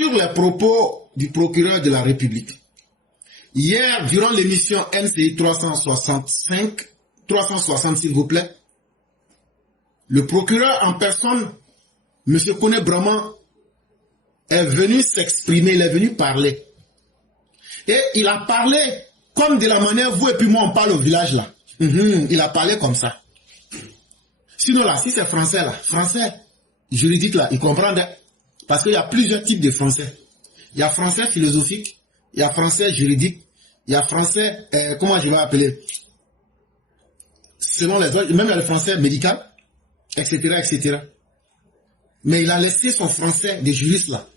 sur les propos du procureur de la République. Hier, durant l'émission NCI 360 s'il vous plaît, le procureur en personne, M. Kone Brahman, est venu s'exprimer, il est venu parler. Et il a parlé comme de la manière, vous et puis moi, on parle au village là. Il a parlé comme ça. Sinon là, si c'est français là, français juridique là, il comprendrait. Parce qu'il y a plusieurs types de français. Il y a français philosophique, il y a français juridique, il y a français, comment je vais appeler, selon les autres, même il y a le français médical, etc., etc. Mais il a laissé son français de juriste là.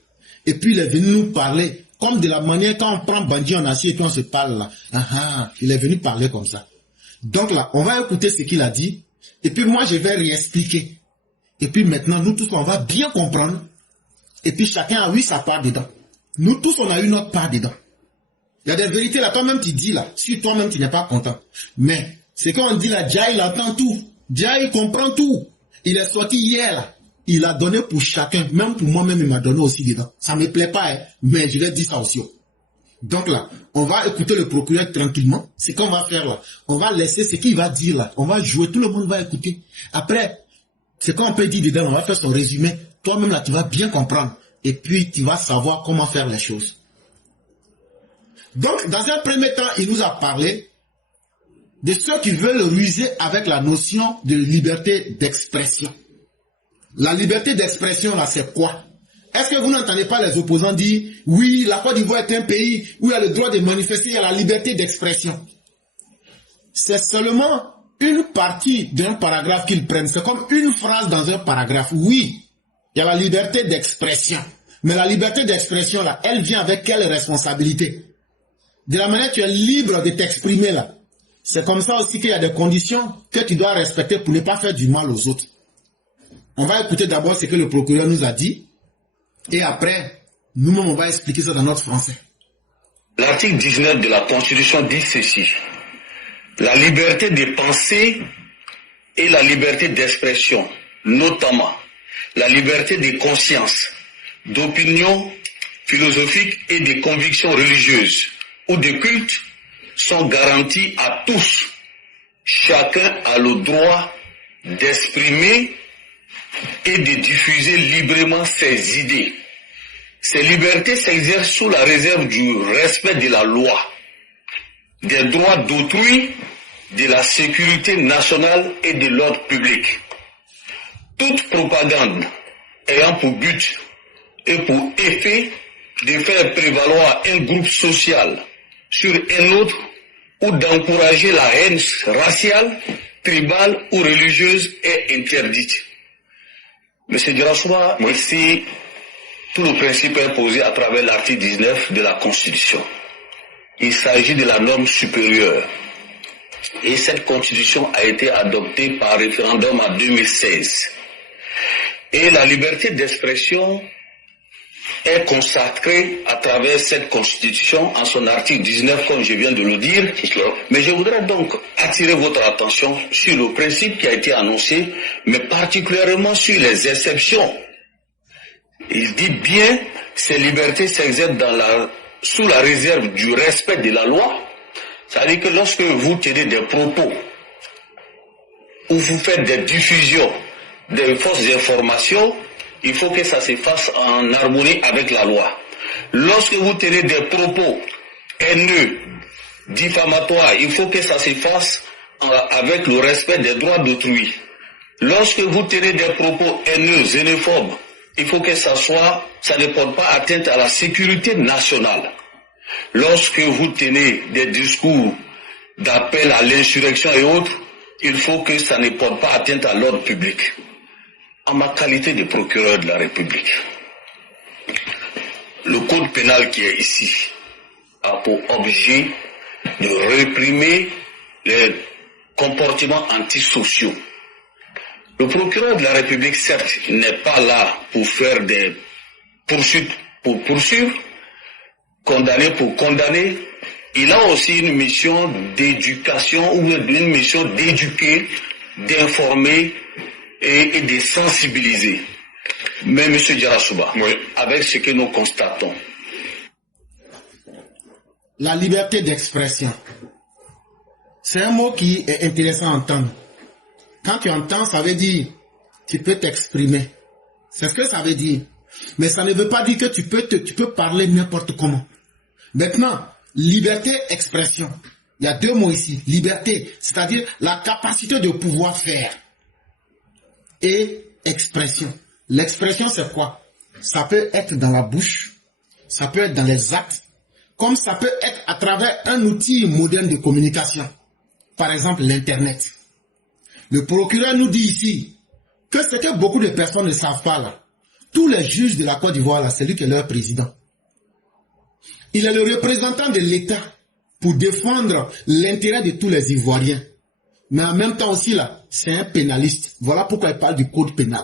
Et puis il est venu nous parler, comme de la manière quand on prend bandit en acier et puis on se parle là. Il est venu parler comme ça. Donc là, on va écouter ce qu'il a dit, et puis moi je vais réexpliquer. Et puis maintenant, nous tous, on va bien comprendre, et puis chacun a eu sa part dedans. Nous tous, on a eu notre part dedans. Il y a des vérités là, toi-même tu dis là, si toi-même tu n'es pas content. Mais, c'est quand on dit là, Dia il entend tout, Dia il comprend tout. Il est sorti hier là, il a donné pour chacun, même pour moi-même il m'a donné aussi dedans. Ça me plaît pas, hein, mais je vais dire ça aussi. Donc là, on va écouter le procureur tranquillement. C'est qu'on va faire là. On va laisser ce qu'il va dire là. On va jouer, tout le monde va écouter. Après, c'est quand on peut dire dedans, on va faire son résumé. Toi-même là, tu vas bien comprendre. Et puis, tu vas savoir comment faire les choses. Donc, dans un premier temps, il nous a parlé de ceux qui veulent ruser avec la notion de liberté d'expression. La liberté d'expression là, c'est quoi? Est-ce que vous n'entendez pas les opposants dire « Oui, la Côte d'Ivoire est un pays où il y a le droit de manifester, il y a la liberté d'expression ». C'est seulement une partie d'un paragraphe qu'ils prennent. C'est comme une phrase dans un paragraphe. Oui, il y a la liberté d'expression. Mais la liberté d'expression, là, elle vient avec quelle responsabilité? De la manière que tu es libre de t'exprimer, là. C'est comme ça aussi qu'il y a des conditions que tu dois respecter pour ne pas faire du mal aux autres. On va écouter d'abord ce que le procureur nous a dit. Et après, nous-mêmes, on va expliquer ça dans notre français. L'article 19 de la Constitution dit ceci. La liberté de penser et la liberté d'expression, notamment la liberté de conscience, d'opinion philosophique et de convictions religieuses ou de culte sont garanties à tous. Chacun a le droit d'exprimer et de diffuser librement ses idées. Ces libertés s'exercent sous la réserve du respect de la loi, des droits d'autrui, de la sécurité nationale et de l'ordre public. Toute propagande ayant pour but et pour effet de faire prévaloir un groupe social sur un autre ou d'encourager la haine raciale, tribale ou religieuse est interdite. Monsieur Dirasoua, ici, tout le principe est posé à travers l'article 19 de la Constitution. Il s'agit de la norme supérieure. Et cette Constitution a été adoptée par référendum en 2016. Et la liberté d'expression est consacrée à travers cette Constitution en son article 19, comme je viens de le dire. Mais je voudrais donc attirer votre attention sur le principe qui a été annoncé, mais particulièrement sur les exceptions. Il dit bien, ces libertés s'exercent sous la réserve du respect de la loi. C'est-à-dire que lorsque vous tenez des propos ou vous faites des diffusions de fausses informations, il faut que ça se fasse en harmonie avec la loi. Lorsque vous tenez des propos haineux, diffamatoires, il faut que ça se fasse avec le respect des droits d'autrui. Lorsque vous tenez des propos haineux, xénophobes, il faut que ça ne porte pas atteinte à la sécurité nationale. Lorsque vous tenez des discours d'appel à l'insurrection et autres, il faut que ça ne porte pas atteinte à l'ordre public. En ma qualité de procureur de la République, le code pénal qui est ici a pour objet de réprimer les comportements antisociaux. Le procureur de la République, certes, n'est pas là pour faire des poursuites pour poursuivre, condamner pour condamner. Il a aussi une mission d'éducation ou une mission d'éduquer, d'informer et de sensibiliser. Mais M. Djarasouba, oui, avec ce que nous constatons, la liberté d'expression, c'est un mot qui est intéressant à entendre. Quand tu entends, ça veut dire tu peux t'exprimer. C'est ce que ça veut dire. Mais ça ne veut pas dire que tu peux parler n'importe comment. Maintenant, liberté, expression. Il y a deux mots ici. Liberté, c'est-à-dire la capacité de pouvoir faire. Et expression. L'expression, c'est quoi? Ça peut être dans la bouche, ça peut être dans les actes, comme ça peut être à travers un outil moderne de communication. Par exemple, l'Internet. Le procureur nous dit ici que ce que beaucoup de personnes ne savent pas là. Tous les juges de la Côte d'Ivoire là, c'est lui qui est leur président. Il est le représentant de l'État pour défendre l'intérêt de tous les Ivoiriens. Mais en même temps aussi là, c'est un pénaliste. Voilà pourquoi il parle du code pénal.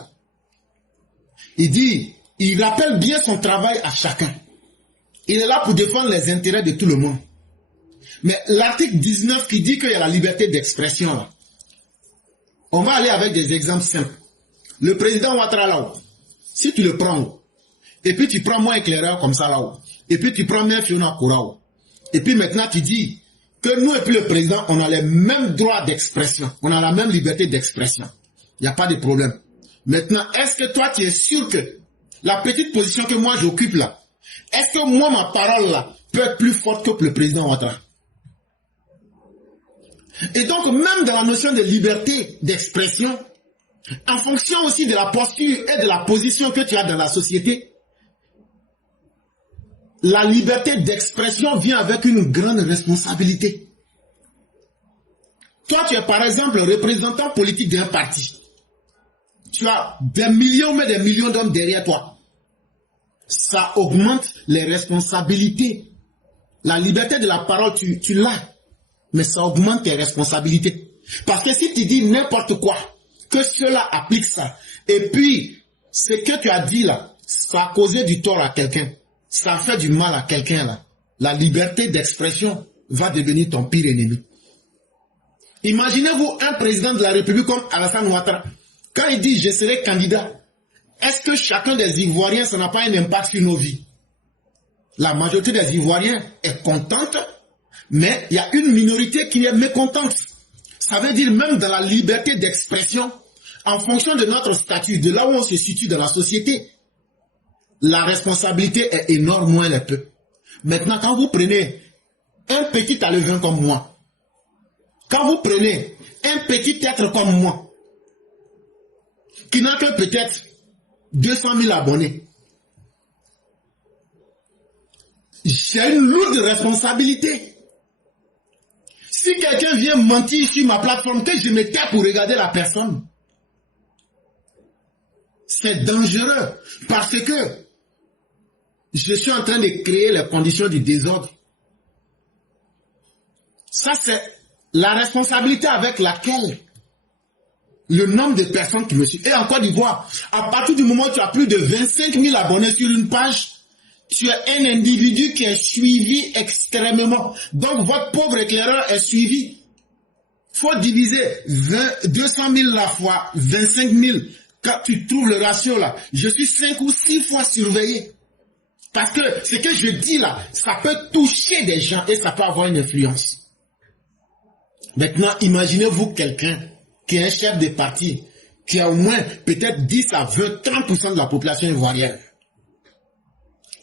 Il dit, il rappelle bien son travail à chacun. Il est là pour défendre les intérêts de tout le monde. Mais l'article 19 qui dit qu'il y a la liberté d'expression là, on va aller avec des exemples simples. Le président Ouattara là-haut, si tu le prends, et puis tu prends moi éclaireur comme ça là-haut, et puis tu prends Mère Fiona Kourao, et puis maintenant tu dis que nous et puis le président, on a les mêmes droits d'expression, on a la même liberté d'expression. Il n'y a pas de problème. Maintenant, est-ce que toi tu es sûr que la petite position que moi j'occupe là, est-ce que moi ma parole là peut être plus forte que le président Ouattara? Et donc, même dans la notion de liberté d'expression, en fonction aussi de la posture et de la position que tu as dans la société, la liberté d'expression vient avec une grande responsabilité. Toi, tu es par exemple représentant politique d'un parti. Tu as des millions, mais des millions d'hommes derrière toi. Ça augmente les responsabilités. La liberté de la parole, tu l'as. Mais ça augmente tes responsabilités. Parce que si tu dis n'importe quoi, que cela applique ça, et puis ce que tu as dit là, ça a causé du tort à quelqu'un, ça a fait du mal à quelqu'un là, la liberté d'expression va devenir ton pire ennemi. Imaginez-vous un président de la République comme Alassane Ouattara, quand il dit je serai candidat, est-ce que chacun des Ivoiriens, ça n'a pas un impact sur nos vies? La majorité des Ivoiriens est contente, mais il y a une minorité qui est mécontente. Ça veut dire même dans la liberté d'expression, en fonction de notre statut, de là où on se situe dans la société, la responsabilité est énorme, moins les peu. Maintenant, quand vous prenez un petit alevin comme moi, quand vous prenez un petit être comme moi, qui n'a que peut-être 200 000 abonnés, j'ai une lourde responsabilité. Si quelqu'un vient mentir sur ma plateforme, que je me tais pour regarder la personne, c'est dangereux parce que je suis en train de créer les conditions du désordre. Ça, c'est la responsabilité avec laquelle le nombre de personnes qui me suivent. Et en Côte d'Ivoire, à partir du moment où tu as plus de 25 000 abonnés sur une page, tu es un individu qui est suivi extrêmement. Donc, votre pauvre éclaireur est suivi. Il faut diviser 200 000 la fois 25 000. Quand tu trouves le ratio là, je suis 5 ou 6 fois surveillé. Parce que ce que je dis là, ça peut toucher des gens et ça peut avoir une influence. Maintenant, imaginez-vous quelqu'un qui est un chef de parti, qui a au moins peut-être 10 à 20, 30% de la population ivoirienne.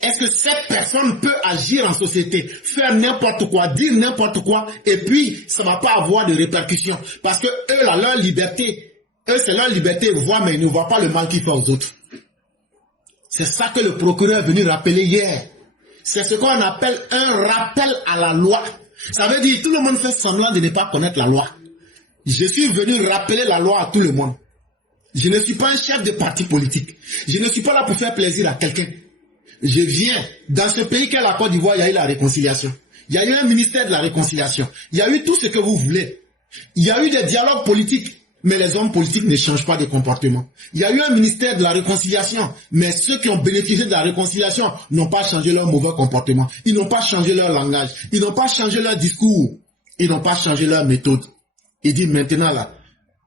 Est-ce que cette personne peut agir en société, faire n'importe quoi, dire n'importe quoi, et puis ça ne va pas avoir de répercussions? Parce que eux, là, leur liberté, eux, c'est leur liberté, ils voient, mais ils ne voient pas le mal qu'ils font aux autres. C'est ça que le procureur est venu rappeler hier. C'est ce qu'on appelle un rappel à la loi. Ça veut dire que tout le monde fait semblant de ne pas connaître la loi. Je suis venu rappeler la loi à tout le monde. Je ne suis pas un chef de parti politique. Je ne suis pas là pour faire plaisir à quelqu'un. Je viens, dans ce pays qu'est la Côte d'Ivoire, il y a eu la réconciliation. Il y a eu un ministère de la réconciliation. Il y a eu tout ce que vous voulez. Il y a eu des dialogues politiques, mais les hommes politiques ne changent pas de comportement. Il y a eu un ministère de la réconciliation, mais ceux qui ont bénéficié de la réconciliation n'ont pas changé leur mauvais comportement. Ils n'ont pas changé leur langage. Ils n'ont pas changé leur discours. Ils n'ont pas changé leur méthode. Il dit maintenant là,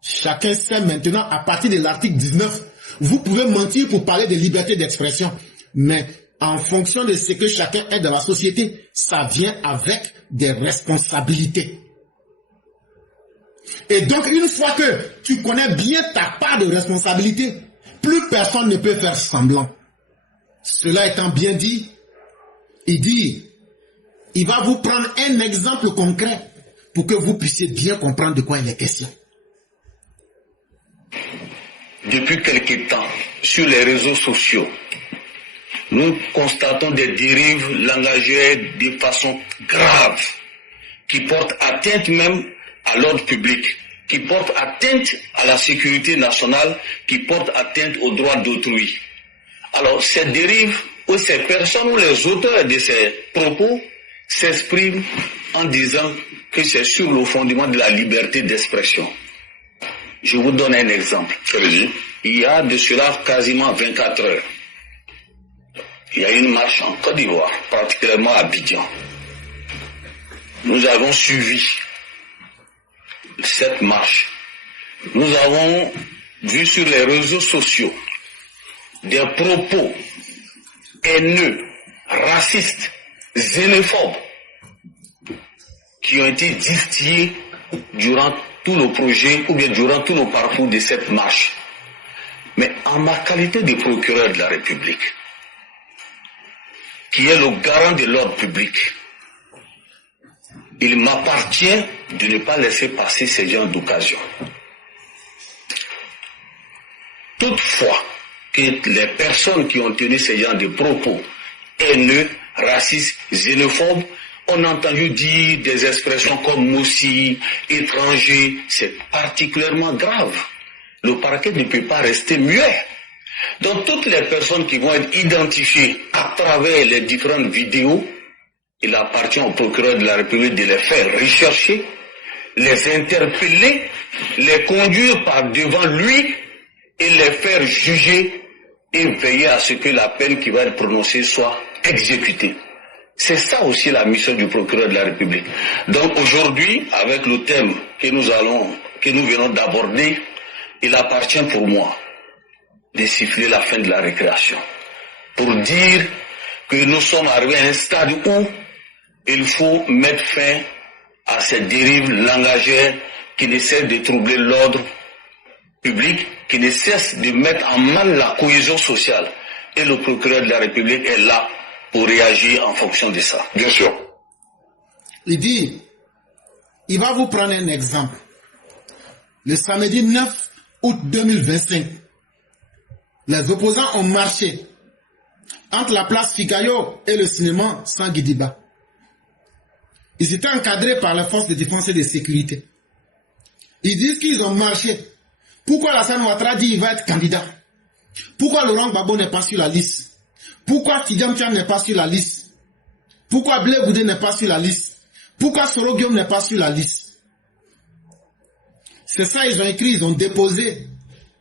chacun sait maintenant, à partir de l'article 19, Vous pouvez mentir pour parler de liberté d'expression, mais en fonction de ce que chacun est dans la société, ça vient avec des responsabilités. Et donc, une fois que tu connais bien ta part de responsabilité, plus personne ne peut faire semblant. Cela étant bien dit, il va vous prendre un exemple concret pour que vous puissiez bien comprendre de quoi il est question. Depuis quelque temps, sur les réseaux sociaux, nous constatons des dérives langagières de façon grave, qui portent atteinte même à l'ordre public, qui portent atteinte à la sécurité nationale, qui portent atteinte aux droits d'autrui. Alors, ces dérives, ou ces personnes, ou les auteurs de ces propos, s'expriment en disant que c'est sur le fondement de la liberté d'expression. Je vous donne un exemple. Il y a de cela quasiment 24 heures. Il y a une marche en Côte d'Ivoire, particulièrement à Abidjan. Nous avons suivi cette marche. Nous avons vu sur les réseaux sociaux des propos haineux, racistes, xénophobes qui ont été distillés durant tout le projet ou bien durant tout le parcours de cette marche. Mais en ma qualité de procureur de la République, qui est le garant de l'ordre public, il m'appartient de ne pas laisser passer ces genres d'occasion. Toutefois, que les personnes qui ont tenu ces genres de propos haineux, racistes, xénophobes, on a entendu dire des expressions comme moussi, étranger, c'est particulièrement grave. Le parquet ne peut pas rester muet. Donc toutes les personnes qui vont être identifiées à travers les différentes vidéos, il appartient au procureur de la République de les faire rechercher, les interpeller, les conduire par devant lui et les faire juger et veiller à ce que la peine qui va être prononcée soit exécutée. C'est ça aussi la mission du procureur de la République. Donc aujourd'hui, avec le thème que nous venons d'aborder, il appartient pour moi de siffler la fin de la récréation. Pour dire que nous sommes arrivés à un stade où il faut mettre fin à ces dérives langagières qui ne cessent de troubler l'ordre public, qui ne cessent de mettre en mal la cohésion sociale. Et le procureur de la République est là pour réagir en fonction de ça. Bien sûr. Il va vous prendre un exemple. Le samedi 9 août 2025, les opposants ont marché entre la place Figaro et le cinéma Sanguidiba. Ils étaient encadrés par les forces de défense et de sécurité. Ils disent qu'ils ont marché. Pourquoi Alassane Ouattara dit qu'il va être candidat? Pourquoi Laurent Gbagbo n'est pas sur la liste? Pourquoi Tidjam Tcham n'est pas sur la liste? Pourquoi Blé Goudé n'est pas sur la liste? Pourquoi Soro Guillaume n'est pas sur la liste? C'est ça, ils ont écrit, ils ont déposé.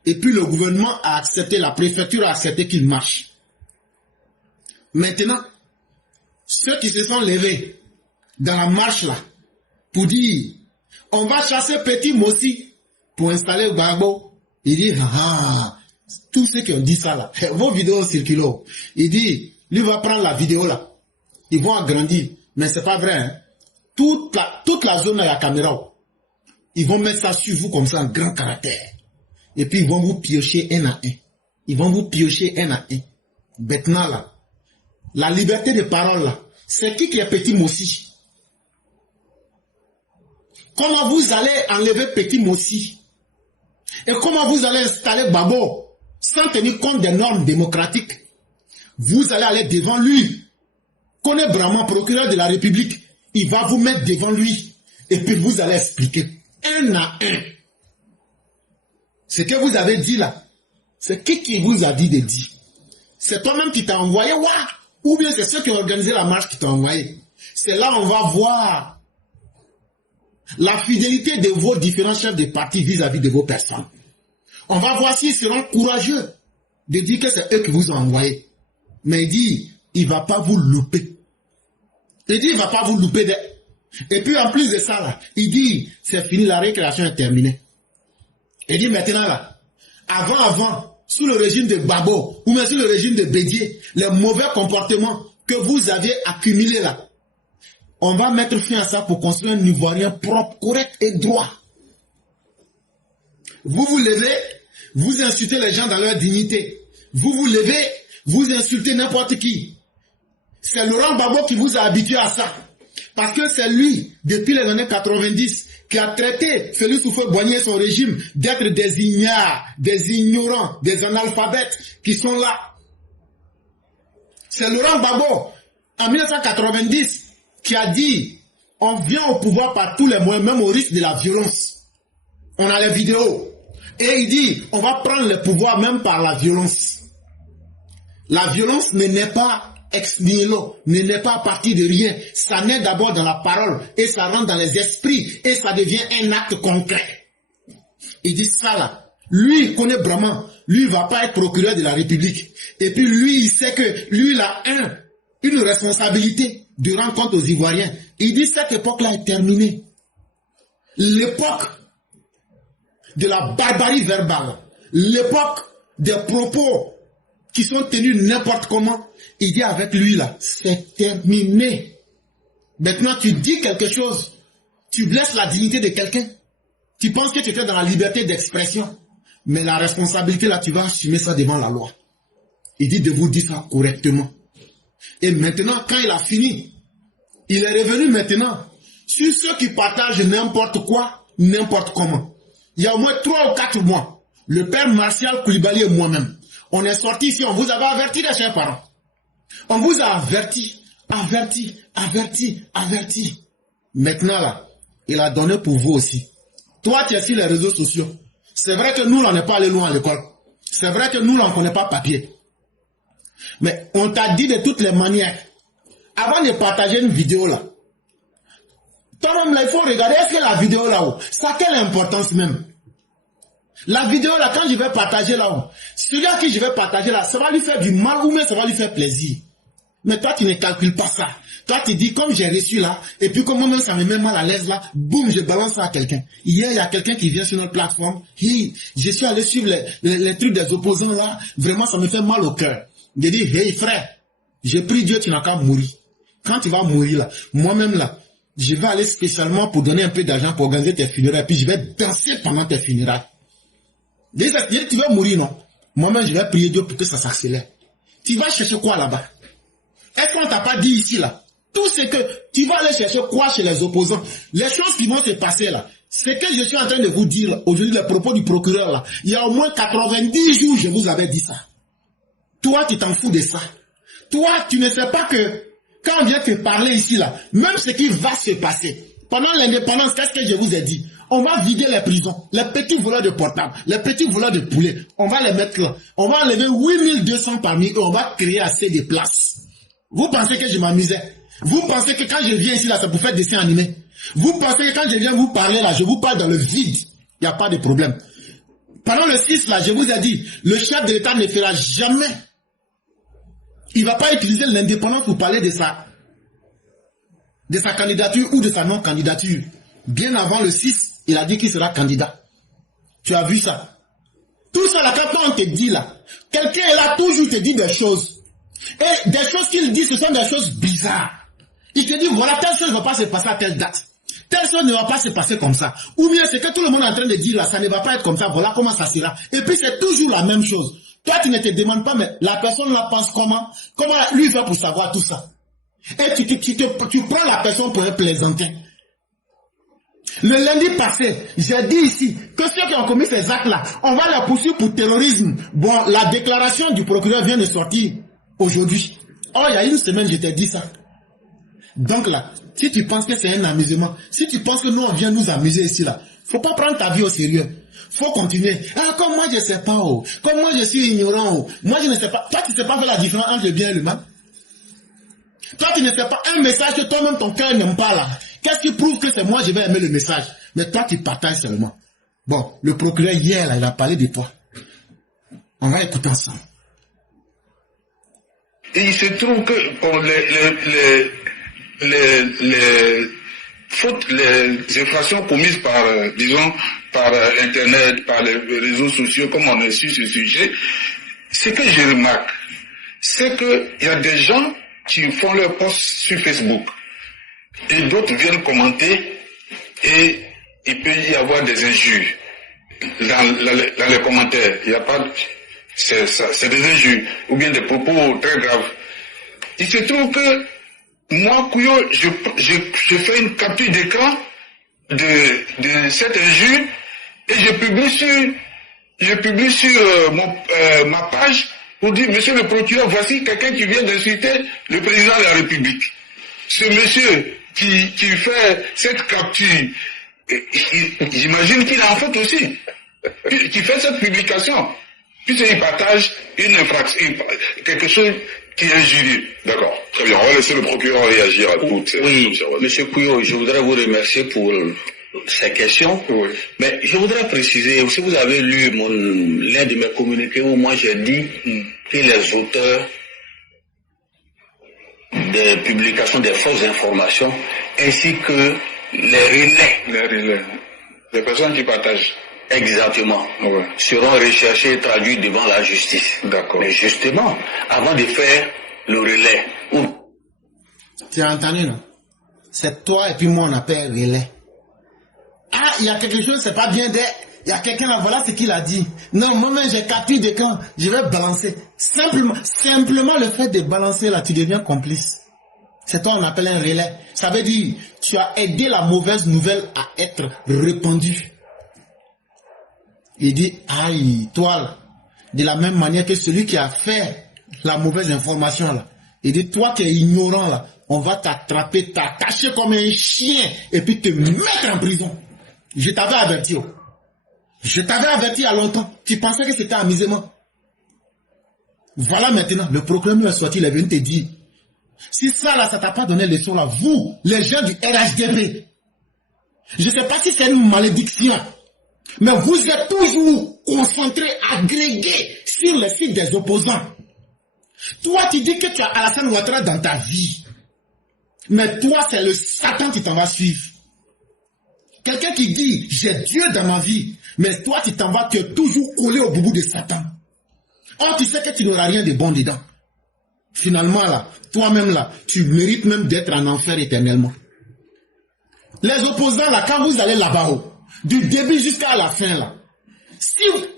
Et puis le gouvernement a accepté, la préfecture a accepté qu'ils marchent. Maintenant, ceux qui se sont levés dans la marche là, pour dire, on va chasser Petit Mossi pour installer Gbagbo, il dit, tous ceux qui ont dit ça là, vos vidéos circulent. Il dit, lui va prendre la vidéo là. Ils vont agrandir. Mais c'est pas vrai. Hein? Toute la zone à la caméra. Ils vont mettre ça sur vous comme ça en grand caractère. Et puis ils vont vous piocher un à un. Ils vont vous piocher un à un. Maintenant là, la liberté de parole là, c'est qui est Petit Mossi? Comment vous allez enlever Petit Mossi? Et comment vous allez installer Gbagbo sans tenir compte des normes démocratiques? Vous allez aller devant lui. Connaît Brahman, procureur de la République, il va vous mettre devant lui. Et puis vous allez expliquer un à un. Ce que vous avez dit là, c'est qui vous a dit de dire? C'est toi-même qui t'a envoyé, ou bien c'est ceux qui ont organisé la marche qui t'ont envoyé. C'est là on va voir la fidélité de vos différents chefs de parti vis-à-vis de vos personnes. On va voir s'ils seront courageux de dire que c'est eux qui vous ont envoyé. Mais il dit, il ne va pas vous louper. Il dit, il ne va pas vous louper. Et puis en plus de ça, là, il dit, c'est fini, la récréation est terminée. Il dit maintenant, là, avant, sous le régime de Gbagbo, ou même sous le régime de Bédié, les mauvais comportements que vous avez accumulés là, on va mettre fin à ça pour construire un Ivoirien propre, correct et droit. Vous vous levez, vous insultez les gens dans leur dignité. Vous vous levez, vous insultez n'importe qui. C'est Laurent Gbagbo qui vous a habitué à ça. Parce que c'est lui, depuis les années 90, qui a traité Félix Houphouët-Boigny et son régime d'être des ignares, des ignorants, des analphabètes qui sont là. C'est Laurent Gbagbo, en 1990, qui a dit « On vient au pouvoir par tous les moyens, même au risque de la violence. » On a les vidéos. Et il dit « On va prendre le pouvoir même par la violence. » La violence ne naît pas ex nihilo, ne naît pas à partir de rien. Ça naît d'abord dans la parole et ça rentre dans les esprits et ça devient un acte concret. Il dit ça là. Lui, il connaît Brahman. Lui, il ne va pas être procureur de la République. Et puis lui, il sait que lui, il a une responsabilité de rendre compte aux Ivoiriens. Il dit cette époque-là est terminée. L'époque de la barbarie verbale, l'époque des propos qui sont tenus n'importe comment, il dit avec lui là, c'est terminé. Maintenant tu dis quelque chose, tu blesses la dignité de quelqu'un, tu penses que tu étais dans la liberté d'expression, mais la responsabilité là, tu vas assumer ça devant la loi. Il dit de vous dire ça correctement. Et maintenant, quand il a fini, il est revenu maintenant sur ceux qui partagent n'importe quoi, n'importe comment. Il y a au moins 3 ou 4 mois, le père Martial Koulibaly et moi-même, on est sortis ici, on vous avait averti les chers parents. On vous a averti. Maintenant là, il a donné pour vous aussi. Toi, tu es sur les réseaux sociaux. C'est vrai que nous, on n'est pas allé loin à l'école. C'est vrai que nous, on ne connaît pas papier. Mais on t'a dit de toutes les manières, avant de partager une vidéo là, toi-même là, il faut regarder, est-ce que la vidéo là-haut, ça a quelle importance même? La vidéo là, quand je vais partager là-haut, celui à qui je vais partager là, ça va lui faire du mal ou même ça va lui faire plaisir. Mais toi, tu ne calcules pas ça. Toi, tu dis, comme j'ai reçu là, et puis comme moi-même ça me met mal à l'aise là, boum, je balance ça à quelqu'un. Hier, il y a quelqu'un qui vient sur notre plateforme, hey, je suis allé suivre les trucs des opposants là, vraiment ça me fait mal au cœur. Je dis, hey frère, j'ai pris Dieu, tu n'as qu'à mourir. Quand tu vas mourir là, moi-même là, je vais aller spécialement pour donner un peu d'argent pour organiser tes funérailles, puis je vais danser pendant tes funérailles. Déjà, tu vas mourir, non? Moi-même, je vais prier Dieu pour que ça s'accélère. Tu vas chercher quoi là-bas? Est-ce qu'on t'a pas dit ici, là? Tout ce que tu vas aller chercher quoi chez les opposants? Les choses qui vont se passer là, c'est que je suis en train de vous dire aujourd'hui, les propos du procureur là, il y a au moins 90 jours, je vous avais dit ça. Toi, tu t'en fous de ça. Toi, tu ne sais pas que quand on vient te parler ici là, même ce qui va se passer, pendant l'indépendance, qu'est-ce que je vous ai dit? On va vider les prisons, les petits voleurs de portables, les petits voleurs de poulets, on va les mettre là. On va enlever 8200 parmi eux, on va créer assez de places. Vous pensez que je m'amusais? Vous pensez que quand je viens ici là, c'est pour faire des dessins animés? Vous pensez que quand je viens vous parler là, je vous parle dans le vide? Il n'y a pas de problème. Pendant le 6 là, je vous ai dit, le chef de l'État ne fera jamais. Il ne va pas utiliser l'indépendance pour parler de sa candidature ou de sa non-candidature. Bien avant le 6, il a dit qu'il sera candidat. Tu as vu ça? Tout ça là, quand on te dit là, quelqu'un est là toujours te dit des choses. Et des choses qu'il dit, ce sont des choses bizarres. Il te dit, voilà, telle chose ne va pas se passer à telle date. Telle chose ne va pas se passer comme ça. Ou bien c'est que tout le monde est en train de dire là, ça ne va pas être comme ça, voilà comment ça sera. Et puis c'est toujours la même chose. Toi, tu ne te demandes pas, mais la personne là pense comment? Comment lui fait pour savoir tout ça? Et tu prends la personne pour un plaisantin. Le lundi passé, j'ai dit ici que ceux qui ont commis ces actes-là, on va les poursuivre pour terrorisme. Bon, la déclaration du procureur vient de sortir aujourd'hui. Oh, il y a une semaine, je t'ai dit ça. Donc là, si tu penses que c'est un amusement, si tu penses que nous, on vient nous amuser ici, là, faut pas prendre ta vie au sérieux. Faut continuer. Ah, comme moi, je sais pas, oh. Comme moi, je suis ignorant, oh. Moi, je ne sais pas. Toi, tu ne sais pas faire la différence entre le bien et le mal. Toi, tu ne sais pas un message que toi-même, ton cœur n'aime pas, là. Qu'est-ce qui prouve que c'est moi, je vais aimer le message? Mais toi, tu partages seulement. Bon, le procureur, hier, là, il a parlé de toi. On va écouter ensemble. Et il se trouve que pour les fautes, les infractions commises par, disons, par Internet, par les réseaux sociaux, comme on est sur ce sujet, ce que je remarque, c'est qu'il y a des gens qui font leurs posts sur Facebook et d'autres viennent commenter et il peut y avoir des injures dans les commentaires. Il n'y a pas, c'est des injures ou bien des propos très graves. Il se trouve que moi, Couillon, je fais une capture d'écran de cette injure et je publie sur ma page pour dire, monsieur le procureur, voici quelqu'un qui vient d'insulter le président de la République. Ce monsieur qui fait cette capture, j'imagine qu'il a en fait aussi, qui fait cette publication, puisqu'il partage une infraction, quelque chose qui est injurieux. D'accord, très bien. On va laisser le procureur réagir à toutes ces observations. Monsieur Couillot, je voudrais vous remercier pour ces questions. Oui. Mais je voudrais préciser, si vous avez lu l'un de mes communiqués où moi j'ai dit que les auteurs des publications des fausses informations ainsi que les relais. Les personnes qui partagent. Exactement. Oui. Seront recherchés et traduits devant la justice. D'accord. Mais justement, avant de faire le relais. Tu as entendu, non? C'est toi et puis moi on appelle relais. Ah, il y a quelque chose, c'est pas bien d'être. Il y a quelqu'un là, voilà ce qu'il a dit. Non, moi-même j'ai capturé des camps, je vais balancer. Simplement le fait de balancer là, tu deviens complice. C'est toi on appelle un relais. Ça veut dire, tu as aidé la mauvaise nouvelle à être répandue. Il dit, aïe, toi là, de la même manière que celui qui a fait la mauvaise information là. Il dit, toi qui es ignorant là, on va t'attraper, t'attacher comme un chien et puis te mettre en prison. Je t'avais averti. Oh. Je t'avais averti il y a longtemps. Tu pensais que c'était amusement. Voilà maintenant, le procureur est sorti, il est venu te dire. Si ça là, ça t'a pas donné leçon là, vous, les gens du RHDP, je ne sais pas si c'est une malédiction, mais vous êtes toujours concentrés, agrégés sur les sites des opposants. Toi, tu dis que tu as Alassane Ouattara dans ta vie. Mais toi, c'est le Satan qui t'en va suivre. Quelqu'un qui dit, j'ai Dieu dans ma vie. Mais toi, tu t'en vas, tu es toujours collé au boubou de Satan. Or, tu sais que tu n'auras rien de bon dedans. Finalement, là, toi-même, là, tu mérites même d'être en enfer éternellement. Les opposants, là, quand vous allez là-bas, du début jusqu'à la fin, là,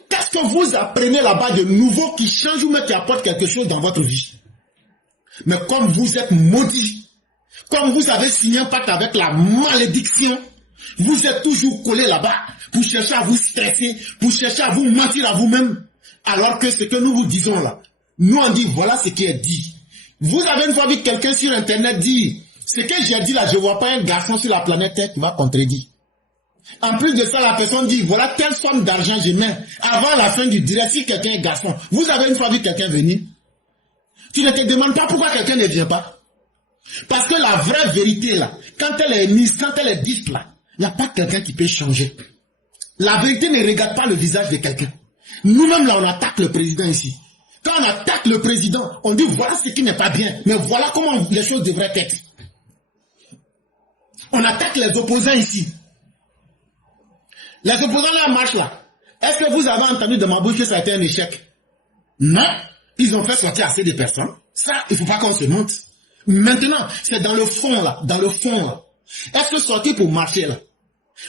qu'est-ce que vous apprenez là-bas de nouveau qui change ou même qui apporte quelque chose dans votre vie? Mais comme vous êtes maudits, comme vous avez signé un pacte avec la malédiction, vous êtes toujours collés là-bas pour chercher à vous stresser, pour chercher à vous mentir à vous-même. Alors que ce que nous vous disons là, nous on dit voilà ce qui est dit. Vous avez une fois vu quelqu'un sur internet dire, ce que j'ai dit là, je ne vois pas un garçon sur la planète Terre qui va contredire. En plus de ça, la personne dit, voilà telle somme d'argent je mets avant la fin du direct si quelqu'un est garçon. Vous avez une fois vu quelqu'un venir? Tu ne te demandes pas pourquoi quelqu'un ne vient pas. Parce que la vraie vérité là, quand elle est mise, quand elle est dite là, il n'y a pas quelqu'un qui peut changer. La vérité ne regarde pas le visage de quelqu'un. Nous-mêmes là, on attaque le président ici. Quand on attaque le président, on dit voilà ce qui n'est pas bien, mais voilà comment les choses devraient être. On attaque les opposants ici. Les opposants là marchent là. Est-ce que vous avez entendu de ma bouche que ça a été un échec? Non. Ils ont fait sortir assez de personnes. Ça, il ne faut pas qu'on se monte. Maintenant, c'est dans le fond là. Dans le fond là. Est-ce que sortir pour marcher là?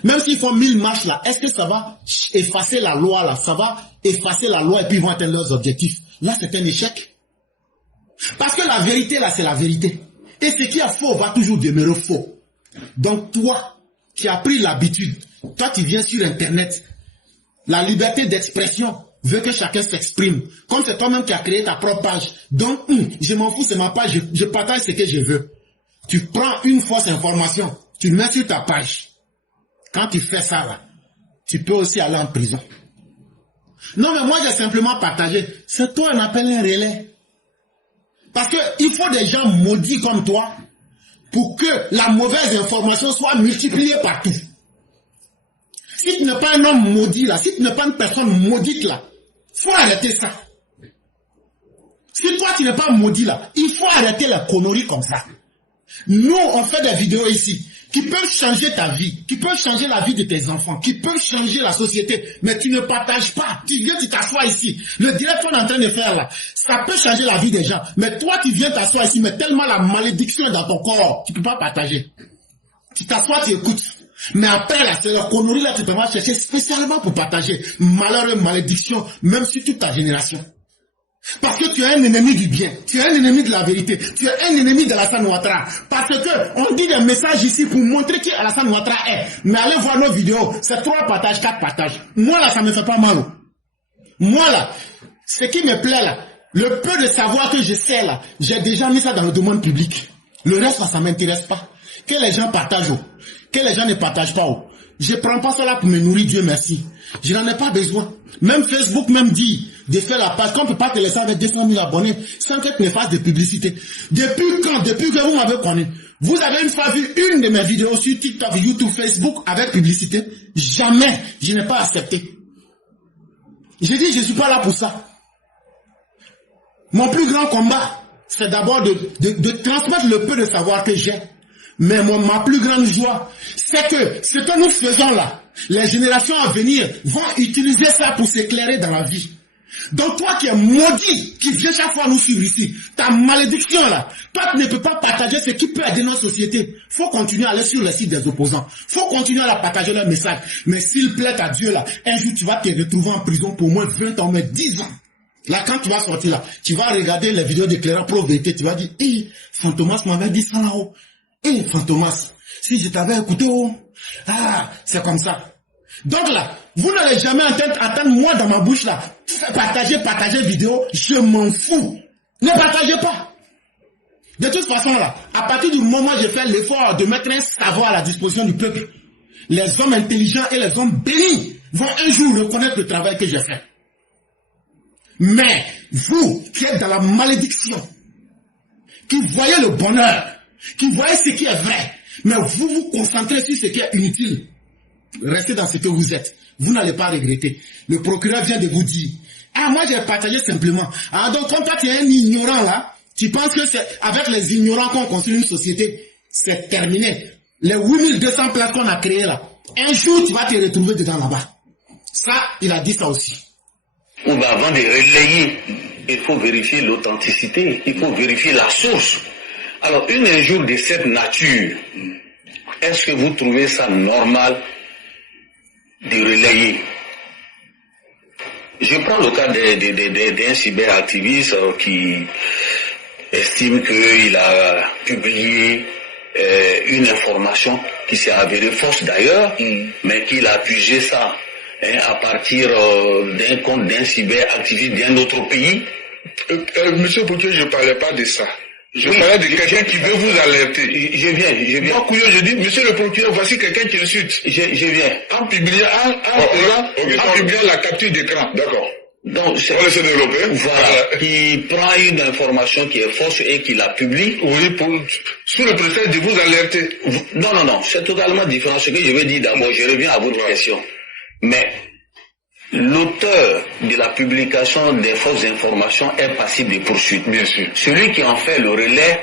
Même s'ils font 1000 marches là, est-ce que ça va effacer la loi là? Ça va effacer la loi et puis ils vont atteindre leurs objectifs. Là, c'est un échec. Parce que la vérité là, c'est la vérité. Et ce qui est faux va toujours demeurer faux. Donc toi, qui as pris l'habitude, toi qui viens sur Internet, la liberté d'expression veut que chacun s'exprime. Comme c'est toi-même qui as créé ta propre page. Donc, je m'en fous, c'est ma page, je partage ce que je veux. Tu prends une fausse information, tu le mets sur ta page. Quand tu fais ça, là, tu peux aussi aller en prison. Non, mais moi, j'ai simplement partagé. C'est toi, on appelle un relais. Parce qu'il faut des gens maudits comme toi pour que la mauvaise information soit multipliée partout. Si tu n'es pas un homme maudit, là, si tu n'es pas une personne maudite, là, il faut arrêter ça. Si toi, tu n'es pas maudit, là, il faut arrêter la connerie comme ça. Nous, on fait des vidéos ici. qui peuvent changer ta vie, qui peuvent changer la vie de tes enfants, qui peuvent changer la société, mais tu ne partages pas. Tu viens, tu t'assois ici. Le direct qu'on est en train de faire là, ça peut changer la vie des gens. Mais toi, tu viens t'asseoir ici, mais tellement la malédiction est dans ton corps, tu ne peux pas partager. Tu t'assois, tu écoutes. Mais après là, c'est la connerie là, tu peux pas chercher spécialement pour partager. Malheur et malédiction, même sur toute ta génération. Parce que tu es un ennemi du bien, tu es un ennemi de la vérité, tu es un ennemi d'Alassane Ouattara. Parce que on dit des messages ici pour montrer qui Alassane Ouattara est. Mais allez voir nos vidéos, c'est 3 partages, 4 partages. Moi là, ça me fait pas mal. Moi là, ce qui me plaît là, le peu de savoir que je sais là, j'ai déjà mis ça dans le domaine public. Le reste là, ça m'intéresse pas. Que les gens partagent, que les gens ne partagent pas. Je prends pas cela pour me nourrir, Dieu merci. Je n'en ai pas besoin. Même Facebook même dit de faire la page, qu'on ne peut pas te laisser avec 200 000 abonnés sans que tu ne fasses de publicité. Depuis quand? Depuis que vous m'avez connu. Vous avez une fois vu une de mes vidéos sur TikTok, YouTube, Facebook avec publicité? Jamais. Je n'ai pas accepté. J'ai dit, je ne suis pas là pour ça. Mon plus grand combat, c'est d'abord de transmettre le peu de savoir que j'ai. Mais ma plus grande joie, c'est que ce que nous faisons là, les générations à venir vont utiliser ça pour s'éclairer dans la vie. Donc toi qui es maudit, qui viens chaque fois nous suivre ici, ta malédiction là, toi tu ne peux pas partager ce qui peut aider notre société. Faut continuer à aller sur le site des opposants. Faut continuer à partager leurs messages. Mais s'il plaît à Dieu là, un jour tu vas te retrouver en prison pour au moins 20 ans, mais 10 ans. Là, quand tu vas sortir là, tu vas regarder les vidéos d'éclairant pro-vérité, tu vas dire, hé, Fantomas m'avait dit ça là-haut. Hé, Fantomas, si je t'avais écouté, oh, ah, c'est comme ça. Donc là, vous n'allez jamais entendre moi dans ma bouche là, partager vidéo, je m'en fous. Ne partagez pas. De toute façon là, à partir du moment où j'ai fait l'effort de mettre un savoir à la disposition du peuple, les hommes intelligents et les hommes bénis vont un jour reconnaître le travail que j'ai fait. Mais vous qui êtes dans la malédiction, qui voyez le bonheur, qui voyez ce qui est vrai, mais vous vous concentrez sur ce qui est inutile, restez dans ce que vous êtes. Vous n'allez pas regretter. Le procureur vient de vous dire, ah moi j'ai partagé simplement. Ah donc quand toi tu es un ignorant là, tu penses que c'est avec les ignorants qu'on construit une société, c'est terminé. Les 8200 places qu'on a créées là, un jour tu vas te retrouver dedans là-bas. Ça, il a dit ça aussi. Avant de relayer, il faut vérifier l'authenticité, il faut vérifier la source. Alors, une injure de cette nature, est-ce que vous trouvez ça normal de relayer? Je prends le cas d'un cyberactiviste qui estime qu'il a publié une information qui s'est avérée fausse d'ailleurs, mais qu'il a appuyé ça à partir d'un compte d'un cyberactiviste d'un autre pays. Monsieur Poutier, je ne parlais pas de ça. Je parlais de quelqu'un qui veut vous alerter. Je viens. Moi, Couillon, je dis, monsieur le procureur, voici quelqu'un qui insulte. Je viens. En publiant la capture d'écran. D'accord. Donc, on laisse développer. Voilà. Qui prend une information qui est fausse et qui la publie. Oui, sous le prétexte de vous alerter. Non. C'est totalement différent. Ce que je veux dire d'abord, je reviens à votre question. Mais l'auteur de la publication des fausses informations est passible de poursuite. Bien sûr. Celui qui en fait le relais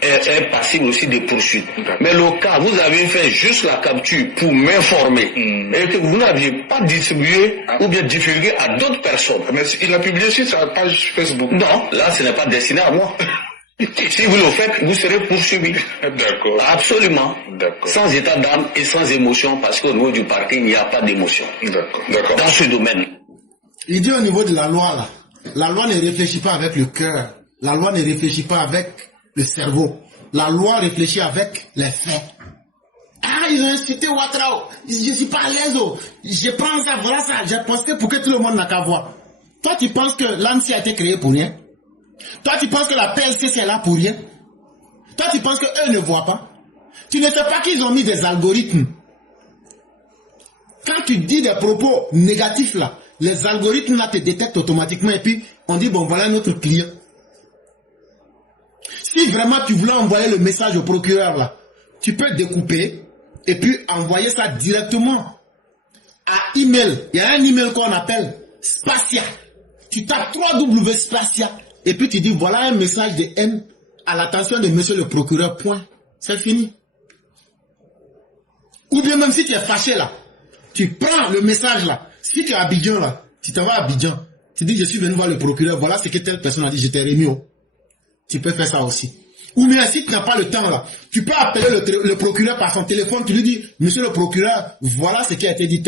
est passible aussi de poursuite. Mais le cas, vous avez fait juste la capture pour m'informer et que vous n'aviez pas distribué ou bien divulgué à d'autres personnes. Mais il a publié sur sa page Facebook. Non, là ce n'est pas destiné à moi. Si vous le faites, vous serez poursuivi. D'accord. Absolument. D'accord. Sans état d'âme et sans émotion, parce qu'au niveau du parquet, il n'y a pas d'émotion. D'accord. Dans ce domaine. Il dit au niveau de la loi, là, la loi ne réfléchit pas avec le cœur. La loi ne réfléchit pas avec le cerveau. La loi réfléchit avec les faits. Ah, ils ont insulté Ouattara. Je ne suis pas à l'aise. Je prends ça, voilà ça. J'ai posté pour que tout le monde n'a qu'à voir. Toi, tu penses que l'ANSI a été créé pour rien? Toi, tu penses que la PLC, c'est là pour rien? Toi, tu penses qu'eux ne voient pas? Tu ne sais pas qu'ils ont mis des algorithmes. Quand tu dis des propos négatifs là, les algorithmes là te détectent automatiquement et puis on dit, bon, voilà notre client. Si vraiment tu voulais envoyer le message au procureur là, tu peux découper et puis envoyer ça directement à email. Il y a un email qu'on appelle Spatia. Tu tapes www.spatia. Et puis tu dis, voilà un message de haine à l'attention de monsieur le procureur, point. C'est fini. Ou bien même si tu es fâché là, tu prends le message là. Si tu es à Abidjan là, tu t'en vas à Abidjan, tu dis je suis venu voir le procureur, voilà ce que telle personne a dit, je t'ai remis. Tu peux faire ça aussi. Ou bien si tu n'as pas le temps là, tu peux appeler le procureur par son téléphone, tu lui dis, monsieur le procureur, voilà ce qui a été dit,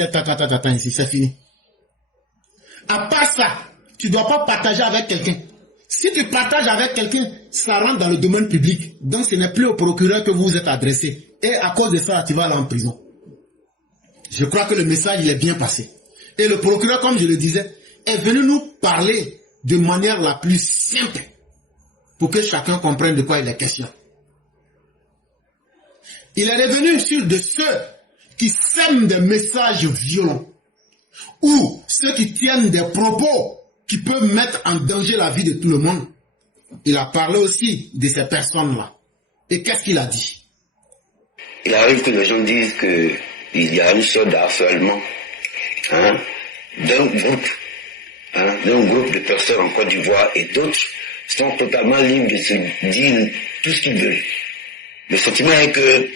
ici, c'est fini. À part ça, tu ne dois pas partager avec quelqu'un. Si tu partages avec quelqu'un, ça rentre dans le domaine public. Donc ce n'est plus au procureur que vous vous êtes adressé. Et à cause de ça, tu vas aller en prison. Je crois que le message, il est bien passé. Et le procureur, comme je le disais, est venu nous parler de manière la plus simple pour que chacun comprenne de quoi il est question. Il est revenu sur de ceux qui sèment des messages violents ou ceux qui tiennent des propos qui peuvent mettre en danger la vie de tout le monde. Il a parlé aussi de ces personnes-là. Et qu'est-ce qu'il a dit? Il arrive que les gens disent qu'il y a une sorte d'harcèlement d'un groupe de personnes en Côte d'Ivoire et d'autres sont totalement libres de se dire tout ce qu'ils veulent. Le sentiment est que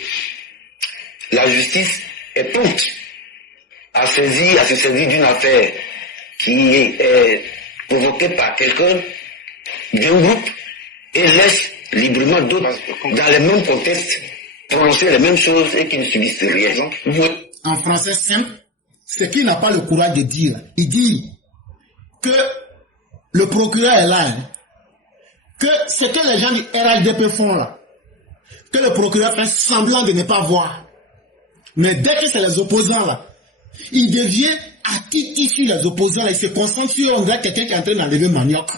la justice est prompte à se saisir d'une affaire qui est provoquée par quelqu'un d'un groupe et laisse librement d'autres dans les mêmes contextes prononcer les mêmes choses et qui ne subissent rien. En français simple, c'est qu'il n'a pas le courage de dire. Il dit que le procureur est là, que ce que les gens du RHDP font là, que le procureur fait semblant de ne pas voir. Mais dès que c'est les opposants là, il devient actif sur les opposants là, il se concentre sur quelqu'un qui est en train d'enlever manioc.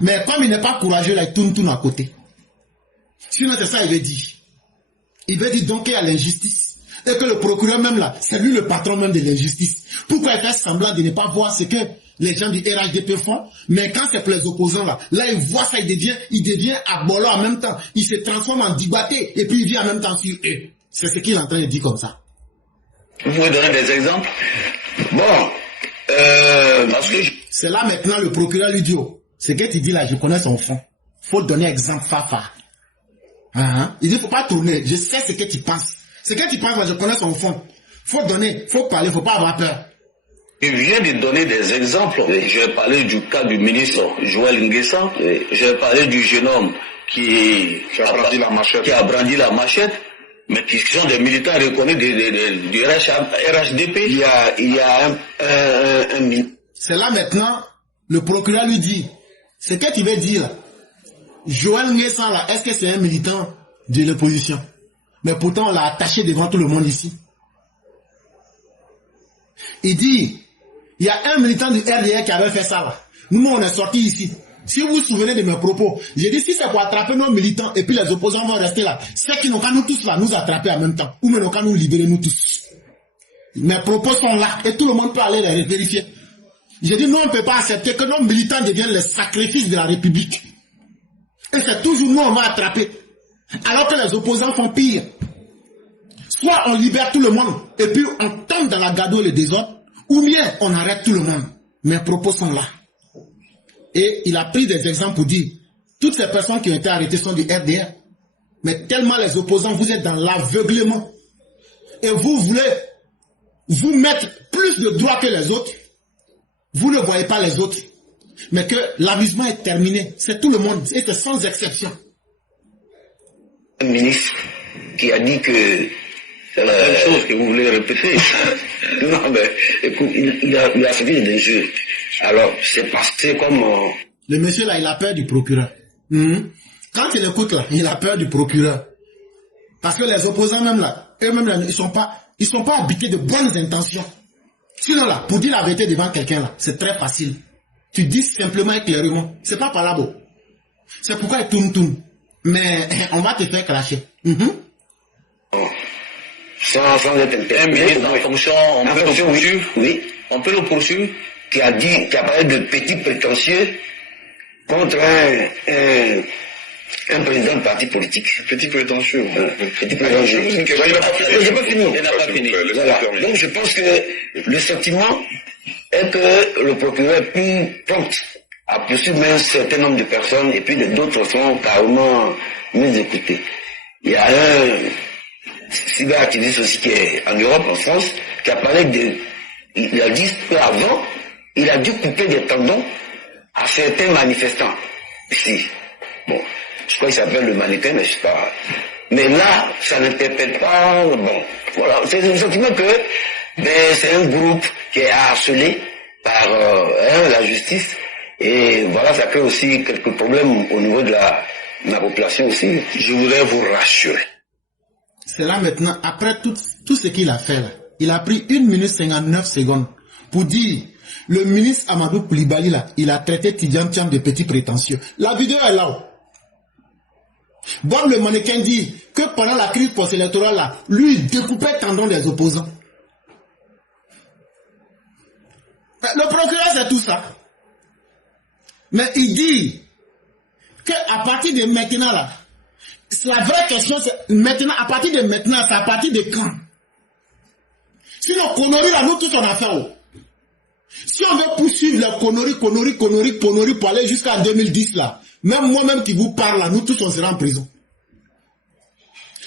Mais comme il n'est pas courageux là, il tourne à côté. Sinon c'est ça il veut dire. Il veut dire donc qu'il y a l'injustice. Et que le procureur même là, c'est lui le patron même de l'injustice. Pourquoi il fait semblant de ne pas voir ce que les gens du RHDP font, mais quand c'est pour les opposants là, il voit ça, il devient abolo en même temps. Il se transforme en dibaté et puis il vient en même temps sur eux. C'est ce qu'il est en train de dire comme ça. Vous pouvez donner des exemples? Bon, parce que... C'est là maintenant le procureur lui dit, oh, ce que tu dis là, je connais son fond. Faut donner exemple fafa. Il dit, faut pas tourner, je sais ce que tu penses. Ce que tu penses, moi, je connais son fond. Faut donner, faut parler, faut pas avoir peur. Il vient de donner des exemples. J'ai parlé du cas du ministre Joël Nguessan. J'ai parlé du jeune homme qui a brandi la machette, mais qui sont des militants reconnus du RHDP. Il y a un... C'est là maintenant, le procureur lui dit, ce que tu veux dire là, Joël Nguessan là, est-ce que c'est un militant de l'opposition? Mais pourtant on l'a attaché devant tout le monde ici. Il dit, il y a un militant du RDR qui avait fait ça là. Nous, on est sortis ici. Si vous vous souvenez de mes propos, j'ai dit si c'est pour attraper nos militants et puis les opposants vont rester là, c'est qu'ils n'ont qu'à nous tous là, nous attraper en même temps. Ou mais n'ont qu'à nous libérer nous tous. Mes propos sont là et tout le monde peut aller les vérifier. J'ai dit non, on ne peut pas accepter que nos militants deviennent les sacrifices de la République. Et c'est toujours nous on va attraper. Alors que les opposants font pire. Soit on libère tout le monde et puis on tombe dans la gadoue et le désordre, ou bien on arrête tout le monde. Mes propos sont là. Et il a pris des exemples pour dire, toutes ces personnes qui ont été arrêtées sont du RDR. Mais tellement les opposants, vous êtes dans l'aveuglement. Et vous voulez vous mettre plus de droits que les autres. Vous ne voyez pas les autres. Mais que l'amusement est terminé. C'est tout le monde. Et c'est sans exception. Un ministre qui a dit que c'est la même chose que vous voulez répéter. Non, mais écoute, il a fait des jeux. Alors, c'est passé comme... Le monsieur là, il a peur du procureur. Quand il écoute là, il a peur du procureur. Parce que les opposants même là, eux-mêmes là, ils sont pas habités de bonnes intentions. Sinon là, pour dire la vérité devant quelqu'un là, c'est très facile. Tu dis simplement et clairement. C'est pas palabo. C'est pourquoi il tourne. Mais on va te faire cracher. Sans être un ministre en fonction, on peut le poursuivre. Oui. On peut le poursuivre. Qui a parlé de petits prétentieux contre un président de parti politique. Petit prétentieux. Petit prétentieux. Il n'a pas fini. Voilà. Donc je pense que le sentiment est que le procureur est plus prompt à poursuivre un certain nombre de personnes et puis d'autres sont carrément mieux écoutées. Il y a cyberactiviste aussi qui est en Europe, en France, qui a parlé il a dit qu'avant, il a dû couper des tendons à certains manifestants. Ici. Bon, je crois qu'il s'appelle le mannequin, mais je sais pas. Mais là, ça n'interpelle pas. Bon, voilà. C'est le sentiment que c'est un groupe qui est harcelé par la justice. Et voilà, ça crée aussi quelques problèmes au niveau de la population aussi. Je voudrais vous rassurer. C'est là maintenant, après tout ce qu'il a fait là, il a pris 1 minute 59 secondes pour dire, le ministre Amadou Koulibaly là, il a traité Tidjane Thiam de petit prétentieux. La vidéo est là. Bon, le mannequin dit que pendant la crise post-électorale là, lui il découpait le tendon des opposants. Le procureur c'est tout ça. Mais il dit qu'à partir de maintenant là, la vraie question c'est maintenant, à partir de maintenant, c'est à partir de quand? Sinon, conneries là, nous tous on a fait. Si on veut poursuivre les conneries pour aller jusqu'à 2010 là, même moi-même qui vous parle là, nous tous on sera en prison.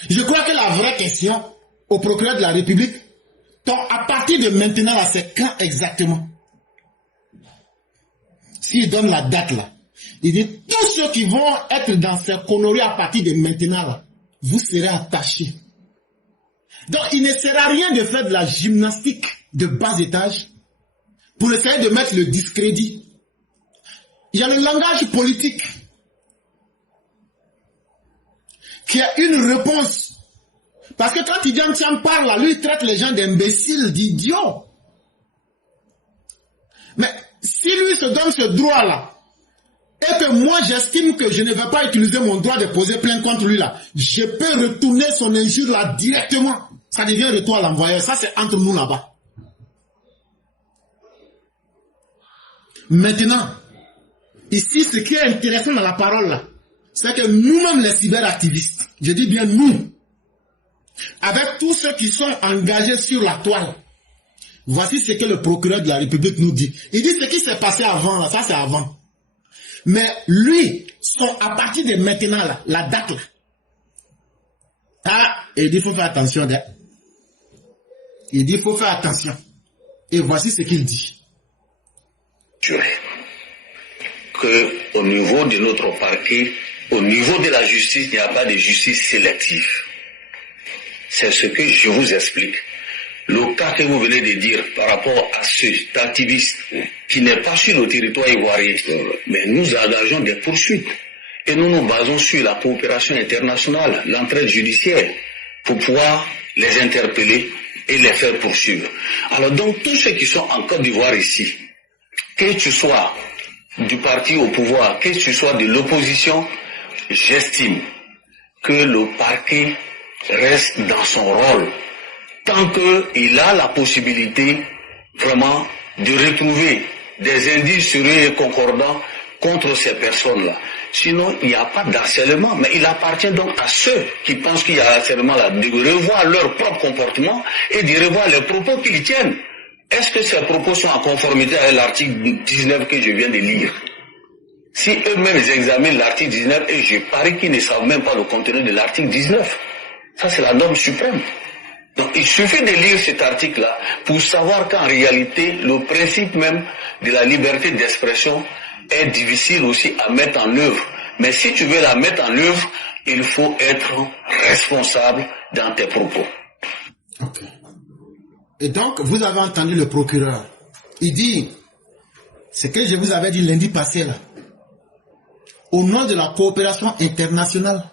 Je crois que la vraie question au procureur de la République, à partir de maintenant là, c'est quand exactement? S'il donne la date là, il dit tous ceux qui vont être dans ces conneries à partir de maintenant là, vous serez attachés. Donc il ne sert à rien de faire de la gymnastique de bas étage pour essayer de mettre le discrédit. Il y a le langage politique qui a une réponse. Parce que quand Tidjane Thiam parle là, lui il traite les gens d'imbéciles, d'idiots. Mais si lui se donne ce droit là, et que moi j'estime que je ne vais pas utiliser mon droit de poser plainte contre lui là, je peux retourner son injure là directement. Ça devient retour à l'envoyeur. Ça c'est entre nous là-bas. Maintenant, ici ce qui est intéressant dans la parole là, c'est que nous-mêmes les cyberactivistes, je dis bien nous, avec tous ceux qui sont engagés sur la toile, voici ce que le procureur de la République nous dit. Il dit ce qui s'est passé avant là, ça c'est avant. Mais lui, à partir de maintenant, là, la date là. Ah, il dit il faut faire attention. Il dit il faut faire attention. Et voici ce qu'il dit. Que au niveau de notre parquet, au niveau de la justice, il n'y a pas de justice sélective. C'est ce que je vous explique. Le cas que vous venez de dire par rapport à cet activiste qui n'est pas sur le territoire ivoirien, mais nous engageons des poursuites. Et nous nous basons sur la coopération internationale, l'entraide judiciaire, pour pouvoir les interpeller et les faire poursuivre. Alors donc tous ceux qui sont en Côte d'Ivoire ici, que tu sois du parti au pouvoir, que tu sois de l'opposition, j'estime que le parquet reste dans son rôle. Tant qu'il a la possibilité vraiment de retrouver des indices sérieux et concordants contre ces personnes-là. Sinon, il n'y a pas d'harcèlement. Mais il appartient donc à ceux qui pensent qu'il y a harcèlement là, de revoir leur propre comportement et de revoir les propos qu'ils tiennent. Est-ce que ces propos sont en conformité avec l'article 19 que je viens de lire? Si eux-mêmes examinent l'article 19, et je parie qu'ils ne savent même pas le contenu de l'article 19. Ça, c'est la norme suprême. Donc il suffit de lire cet article-là pour savoir qu'en réalité, le principe même de la liberté d'expression est difficile aussi à mettre en œuvre. Mais si tu veux la mettre en œuvre, il faut être responsable dans tes propos. Ok. Et donc, vous avez entendu le procureur. Il dit, ce que je vous avais dit lundi passé là, au nom de la coopération internationale,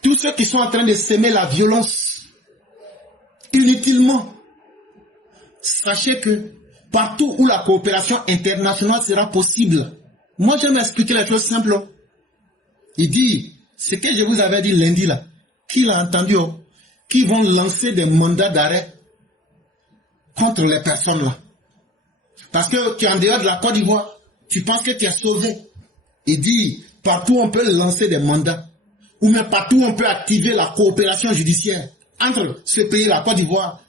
tous ceux qui sont en train de s'aimer la violence, inutilement, sachez que partout où la coopération internationale sera possible, moi je vais m'expliquer les choses simples. Il dit, ce que je vous avais dit lundi là, qu'il a entendu, qui vont lancer des mandats d'arrêt contre les personnes là. Parce que tu es en dehors de la Côte d'Ivoire, tu penses que tu es sauvé. Il dit, partout on peut lancer des mandats, ou même partout on peut activer la coopération judiciaire entre ce pays, la Côte d'Ivoire.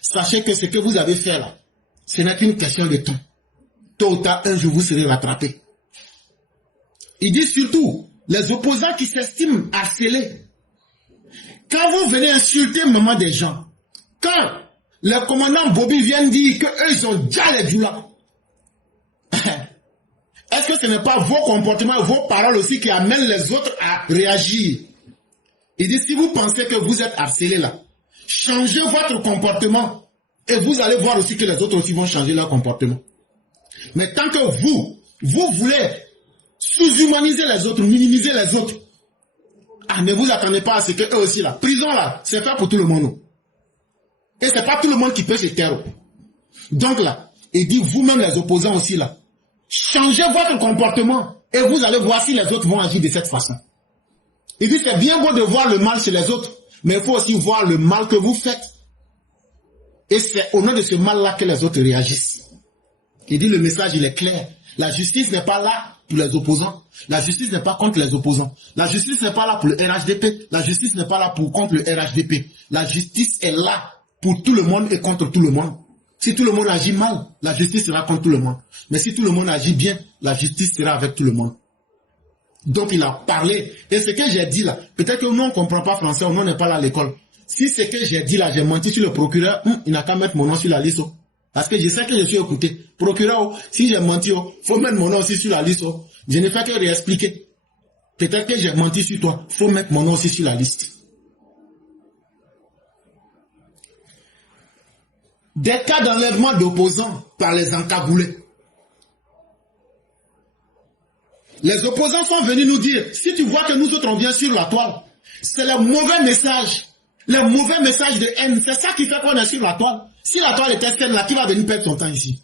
Sachez que ce que vous avez fait là, ce n'est qu'une question de temps. Tôt ou tard, un jour vous serez rattrapé. Il dit surtout, les opposants qui s'estiment harcelés, Quand vous venez insulter maman des gens, quand le commandant Bobby vient dire qu'eux, ils ont déjà les douleurs, est-ce que ce n'est pas vos comportements, vos paroles aussi qui amènent les autres à réagir? Il dit, si vous pensez que vous êtes harcelé là, changez votre comportement et vous allez voir aussi que les autres aussi vont changer leur comportement. Mais tant que vous voulez sous-humaniser les autres, minimiser les autres, ne vous attendez pas à ce que eux aussi là, prison là, c'est fait pour tout le monde. Et c'est pas tout le monde qui peut se taire. Donc là, il dit vous-même les opposants aussi là, changez votre comportement et vous allez voir si les autres vont agir de cette façon. Il dit c'est bien beau de voir le mal chez les autres, mais il faut aussi voir le mal que vous faites. Et c'est au nom de ce mal-là que les autres réagissent. Il dit le message il est clair. La justice n'est pas là pour les opposants. La justice n'est pas contre les opposants. La justice n'est pas là pour le RHDP. La justice n'est pas là contre le RHDP. La justice est là pour tout le monde et contre tout le monde. Si tout le monde agit mal, la justice sera contre tout le monde. Mais si tout le monde agit bien, la justice sera avec tout le monde. Donc il a parlé. Et ce que j'ai dit là, peut-être que nous on ne comprend pas français, ou nous on n'est pas là à l'école. Si ce que j'ai dit là, j'ai menti sur le procureur, il n'a qu'à mettre mon nom sur la liste. Parce que je sais que je suis écouté. Procureur, si j'ai menti, faut mettre mon nom aussi sur la liste. Je ne fais que réexpliquer. Peut-être que j'ai menti sur toi, faut mettre mon nom aussi sur la liste. Des cas d'enlèvement d'opposants par les encagoulés. Les opposants sont venus nous dire, si tu vois que nous autres on vient sur la toile, c'est le mauvais message. Le mauvais message de haine, c'est ça qui fait qu'on est sur la toile. Si la toile était saine, là, qui va venir perdre son temps ici?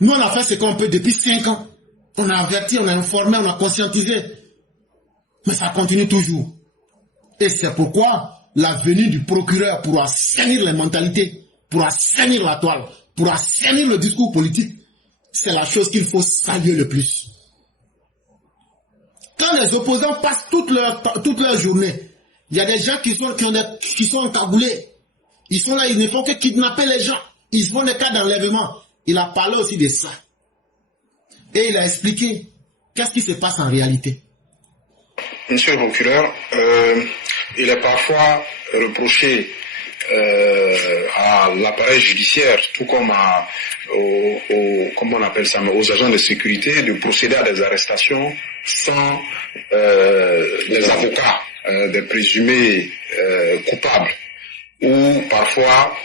Nous, on a fait ce qu'on peut depuis 5 ans. On a averti, on a informé, on a conscientisé. Mais ça continue toujours. Et c'est pourquoi la venue du procureur pour assainir les mentalités, pour assainir la toile, pour assainir le discours politique, c'est la chose qu'il faut saluer le plus. Quand les opposants passent toute leur journée, il y a des gens qui sont encagoulés. Ils sont là, ils ne font que kidnapper les gens. Ils font des cas d'enlèvement. Il a parlé aussi de ça. Et il a expliqué qu'est-ce qui se passe en réalité. Monsieur le procureur, il est parfois reproché à l'appareil judiciaire, tout comme comment on appelle ça, aux agents de sécurité, de procéder à des arrestations sans les avocats des présumés coupables. Ou parfois,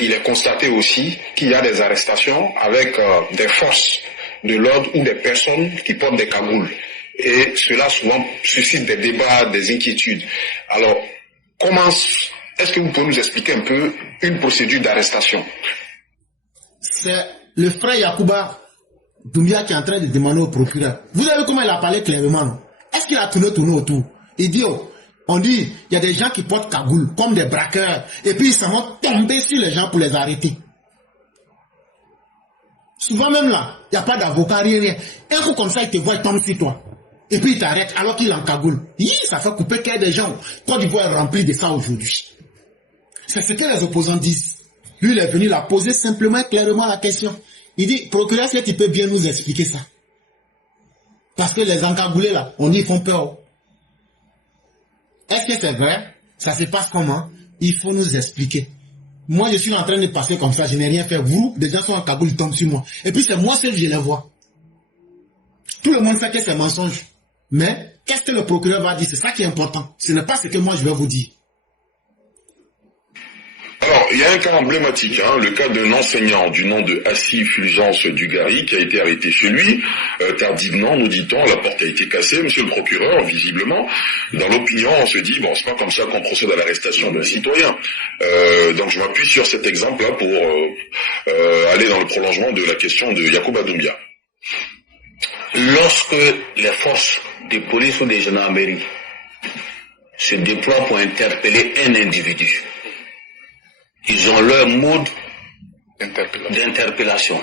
il est constaté aussi qu'il y a des arrestations avec des forces de l'ordre ou des personnes qui portent des cagoules. Et cela souvent suscite des débats, des inquiétudes. Alors, est-ce que vous pouvez nous expliquer un peu une procédure d'arrestation? C'est le frère Yacouba Doumbia qui est en train de demander au procureur. Vous avez vu comment il a parlé clairement? Est-ce qu'il a tourné autour? Il dit, on dit, il y a des gens qui portent cagoule, comme des braqueurs, et puis ils s'en vont tomber sur les gens pour les arrêter. Souvent même là, il n'y a pas d'avocat, rien. Un coup comme ça, il te voit, il tombe sur toi. Et puis il t'arrête alors qu'il est en cagoule. Ça fait couper cœur des gens. Côte d'Ivoire est rempli de ça aujourd'hui. C'est ce que les opposants disent. Lui, il est venu la poser simplement et clairement la question. Il dit, procureur, est-ce que tu peux bien nous expliquer ça? Parce que les encagoulés là, on dit ils font peur. Est-ce que c'est vrai? Ça se passe comment? Il faut nous expliquer. Moi, je suis en train de passer comme ça, je n'ai rien fait. Vous, des gens sont en cagoule, ils tombent sur moi. Et puis c'est moi seul, je les vois. Tout le monde sait que c'est mensonge. Mais, qu'est-ce que le procureur va dire? C'est ça qui est important. Ce n'est pas ce que moi je vais vous dire. Alors, il y a un cas emblématique, le cas d'un enseignant du nom de Assis Fulgence Dugarry qui a été arrêté chez lui, tardivement, nous dit-on, la porte a été cassée, monsieur le procureur, visiblement. Dans l'opinion, on se dit, bon, c'est pas comme ça qu'on procède à l'arrestation d'un citoyen. Donc je m'appuie sur cet exemple-là pour aller dans le prolongement de la question de Yacouba Doumbia. Lorsque les forces de police ou de gendarmerie se déploient pour interpeller un individu, ils ont leur mode d'interpellation.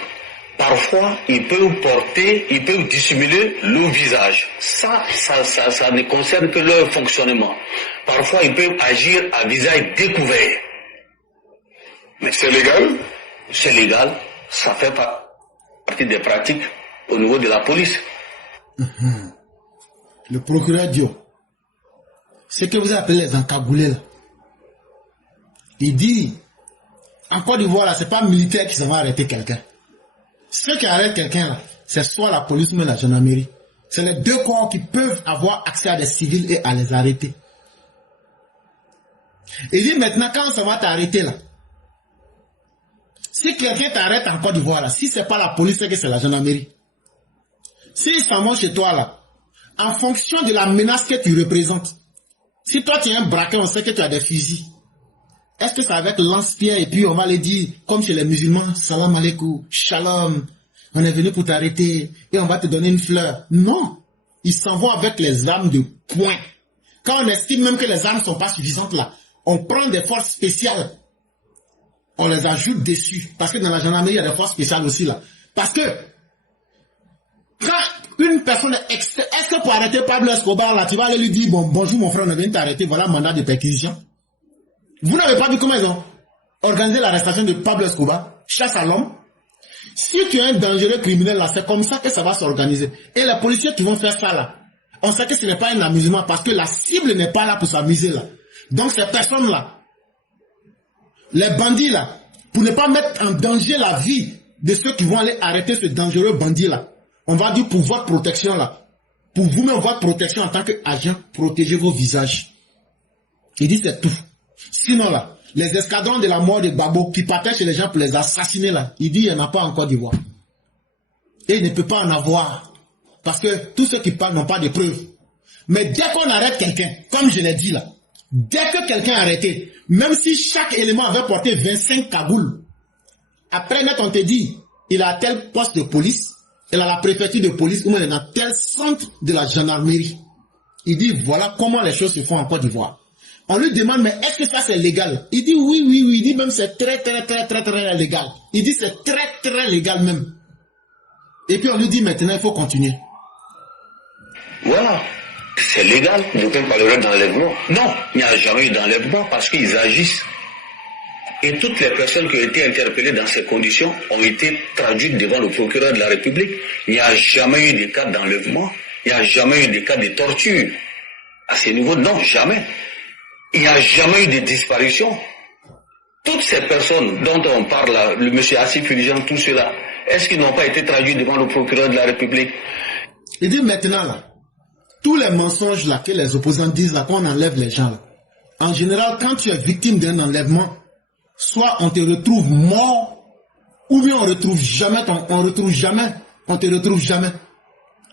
Parfois, ils peuvent dissimuler le visage. Ça ne concerne que leur fonctionnement. Parfois, ils peuvent agir à visage découvert. Mais c'est légal? C'est légal. Ça fait partie des pratiques au niveau de la police. Le procureur Dio, ce que vous appelez les encagoulés là. Il dit, en Côte d'Ivoire là, c'est pas militaire qui vont arrêter quelqu'un. Ceux qui arrêtent quelqu'un là, c'est soit la police ou la gendarmerie. C'est les deux corps qui peuvent avoir accès à des civils et à les arrêter. Il dit maintenant, quand ça va t'arrêter là, si quelqu'un t'arrête en Côte d'Ivoire là, si c'est pas la police, c'est que c'est la gendarmerie. S'ils s'en vont chez toi là, en fonction de la menace que tu représentes, si toi tu es un braqueur, on sait que tu as des fusils. Est-ce que c'est avec lance-pierre et puis on va les dire, comme chez les musulmans, salam alaikum, shalom, on est venu pour t'arrêter et on va te donner une fleur. Non, ils s'en vont avec les armes de poing. Quand on estime même que les armes ne sont pas suffisantes là, on prend des forces spéciales, on les ajoute dessus. Parce que dans la gendarmerie, il y a des forces spéciales aussi là. Parce que quand une personne est que pour arrêter Pablo Escobar là, tu vas aller lui dire, bon, bonjour mon frère, on vient t'arrêter, voilà le mandat de perquisition. Vous n'avez pas vu comment ils ont organisé l'arrestation de Pablo Escobar, chasse à l'homme. Si tu es un dangereux criminel là, c'est comme ça que ça va s'organiser. Et les policiers qui vont faire ça là, on sait que ce n'est pas un amusement parce que la cible n'est pas là pour s'amuser là. Donc ces personnes là, les bandits là, pour ne pas mettre en danger la vie de ceux qui vont aller arrêter ce dangereux bandit là, on va dire pour votre protection là, pour vous-même votre protection en tant qu'agent, protégez vos visages. Il dit c'est tout. Sinon là, les escadrons de la mort de Gbagbo qui partaient chez les gens pour les assassiner là, il dit il n'y en a pas en Côte d'Ivoire. Et il ne peut pas en avoir. Parce que tous ceux qui parlent n'ont pas de preuves. Mais dès qu'on arrête quelqu'un, comme je l'ai dit là, dès que quelqu'un est arrêté, même si chaque élément avait porté 25 cagoules, après net on te dit, il a tel poste de police, il a la préfecture de police, ou il est dans tel centre de la gendarmerie. Il dit voilà comment les choses se font en Côte d'Ivoire. On lui demande, mais est-ce que ça c'est légal? Il dit oui, oui, oui. Il dit même c'est très légal. Il dit c'est très légal même. Et puis on lui dit maintenant il faut continuer. Voilà. C'est légal. D'aucuns parleraient d'enlèvement. Non, il n'y a jamais eu d'enlèvement parce qu'ils agissent. Et toutes les personnes qui ont été interpellées dans ces conditions ont été traduites devant le procureur de la République. Il n'y a jamais eu de cas d'enlèvement. Il n'y a jamais eu de cas de torture. À ce niveau, non, jamais. Il n'y a jamais eu de disparition. Toutes ces personnes dont on parle là, le monsieur Assif Fulgent, tout cela, est-ce qu'ils n'ont pas été traduits devant le procureur de la République? Il dit maintenant là, tous les mensonges là que les opposants disent là, qu'on enlève les gens là. En général, quand tu es victime d'un enlèvement, soit on te retrouve mort, ou bien on te retrouve jamais.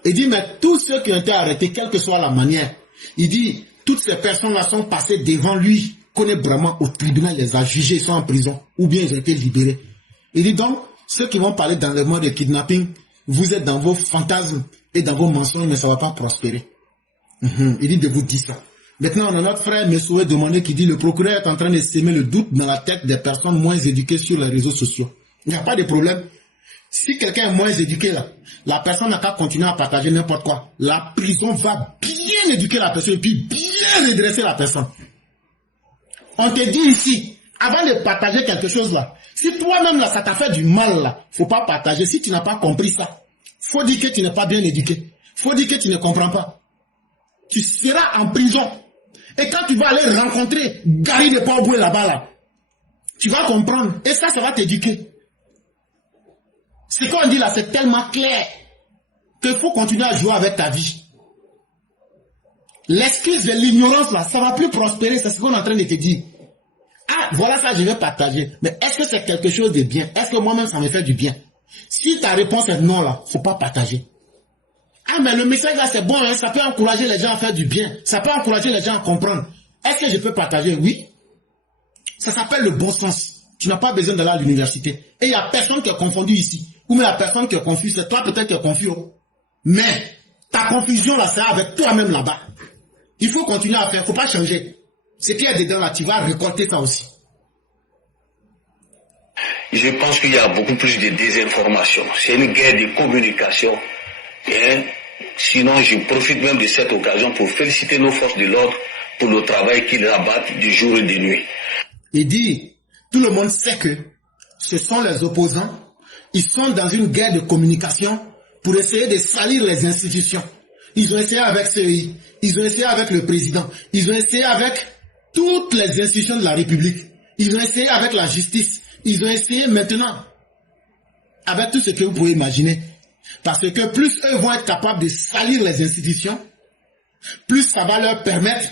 Il dit, mais tous ceux qui ont été arrêtés, quelle que soit la manière, il dit, toutes ces personnes-là sont passées devant lui, connaît vraiment au tribunal, les a jugés, ils sont en prison, ou bien ils ont été libérés. Il dit donc, ceux qui vont parler d'enlèvement, de kidnapping, vous êtes dans vos fantasmes et dans vos mensonges, mais ça ne va pas prospérer. Il dit de vous dire ça. Maintenant, on a notre frère Messoué demandé qui dit, le procureur est en train de s'aimer le doute dans la tête des personnes moins éduquées sur les réseaux sociaux. Il n'y a pas de problème. Si quelqu'un est moins éduqué là, la personne n'a qu'à continuer à partager n'importe quoi. La prison va bien éduquer la personne et puis bien redresser la personne. On te dit ici, avant de partager quelque chose là, si toi-même là, ça t'a fait du mal là, faut pas partager. Si tu n'as pas compris ça, faut dire que tu n'es pas bien éduqué. Faut dire que tu ne comprends pas. Tu seras en prison. Et quand tu vas aller rencontrer Gary de Port-Boué là-bas là, tu vas comprendre. Et ça va t'éduquer. Ce qu'on dit là, c'est tellement clair qu'il faut continuer à jouer avec ta vie. L'excuse de l'ignorance là, ça va plus prospérer, c'est ce qu'on est en train de te dire. Ah, voilà ça, je vais partager. Mais est-ce que c'est quelque chose de bien? Est-ce que moi-même ça me fait du bien? Si ta réponse est non là, faut pas partager. Ah, mais le message là c'est bon, hein, ça peut encourager les gens à faire du bien. Ça peut encourager les gens à comprendre. Est-ce que je peux partager? Oui. Ça s'appelle le bon sens. Tu n'as pas besoin d'aller à l'université. Et il n'y a personne qui est confondu ici. Ou même la personne qui est confuse, c'est toi peut-être qui est confus. Mais ta confusion là, c'est avec toi-même là-bas. Il faut continuer à faire, il ne faut pas changer. Ce qui est dedans là, tu vas récolter ça aussi. Je pense qu'il y a beaucoup plus de désinformation. C'est une guerre de communication. Et sinon, je profite même de cette occasion pour féliciter nos forces de l'ordre pour le travail qu'ils abattent de jour et de nuit. Il dit, tout le monde sait que ce sont les opposants. Ils sont dans une guerre de communication pour essayer de salir les institutions. Ils ont essayé avec CEI. Ils ont essayé avec le président. Ils ont essayé avec toutes les institutions de la République. Ils ont essayé avec la justice. Ils ont essayé maintenant avec tout ce que vous pouvez imaginer. Parce que plus eux vont être capables de salir les institutions, plus ça va leur permettre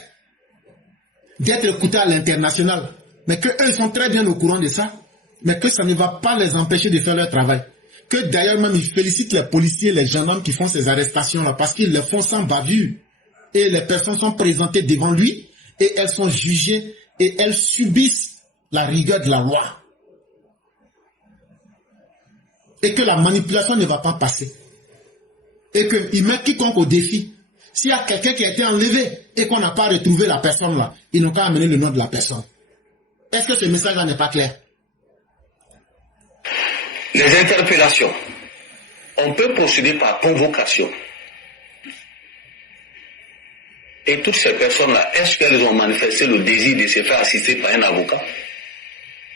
d'être écoutés à l'international. Mais que eux sont très bien au courant de ça. Mais que ça ne va pas les empêcher de faire leur travail. Que d'ailleurs même ils félicitent les policiers, les gendarmes qui font ces arrestations-là. Parce qu'ils les font sans bavure. Et les personnes sont présentées devant lui. Et elles sont jugées. Et elles subissent la rigueur de la loi. Et que la manipulation ne va pas passer. Et qu'il met quiconque au défi. S'il y a quelqu'un qui a été enlevé et qu'on n'a pas retrouvé la personne là, ils n'ont qu'à amener le nom de la personne. Est-ce que ce message-là n'est pas clair? Les interpellations. On peut procéder par convocation. Et toutes ces personnes-là, est-ce qu'elles ont manifesté le désir de se faire assister par un avocat?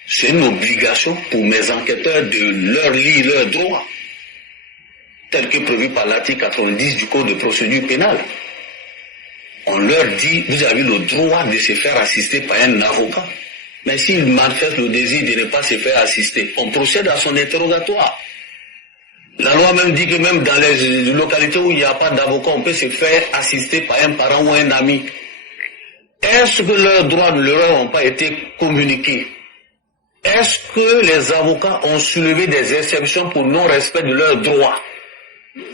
C'est une obligation pour mes enquêteurs de leur lire leurs droits, tel que prévu par l'article 90 du Code de procédure pénale. On leur dit, vous avez le droit de se faire assister par un avocat. Mais s'ils manifestent le désir de ne pas se faire assister, on procède à son interrogatoire. La loi même dit que même dans les localités où il n'y a pas d'avocat, on peut se faire assister par un parent ou un ami. Est-ce que leurs droits ne leur ont pas été communiqués? Est-ce que les avocats ont soulevé des exceptions pour non-respect de leurs droits?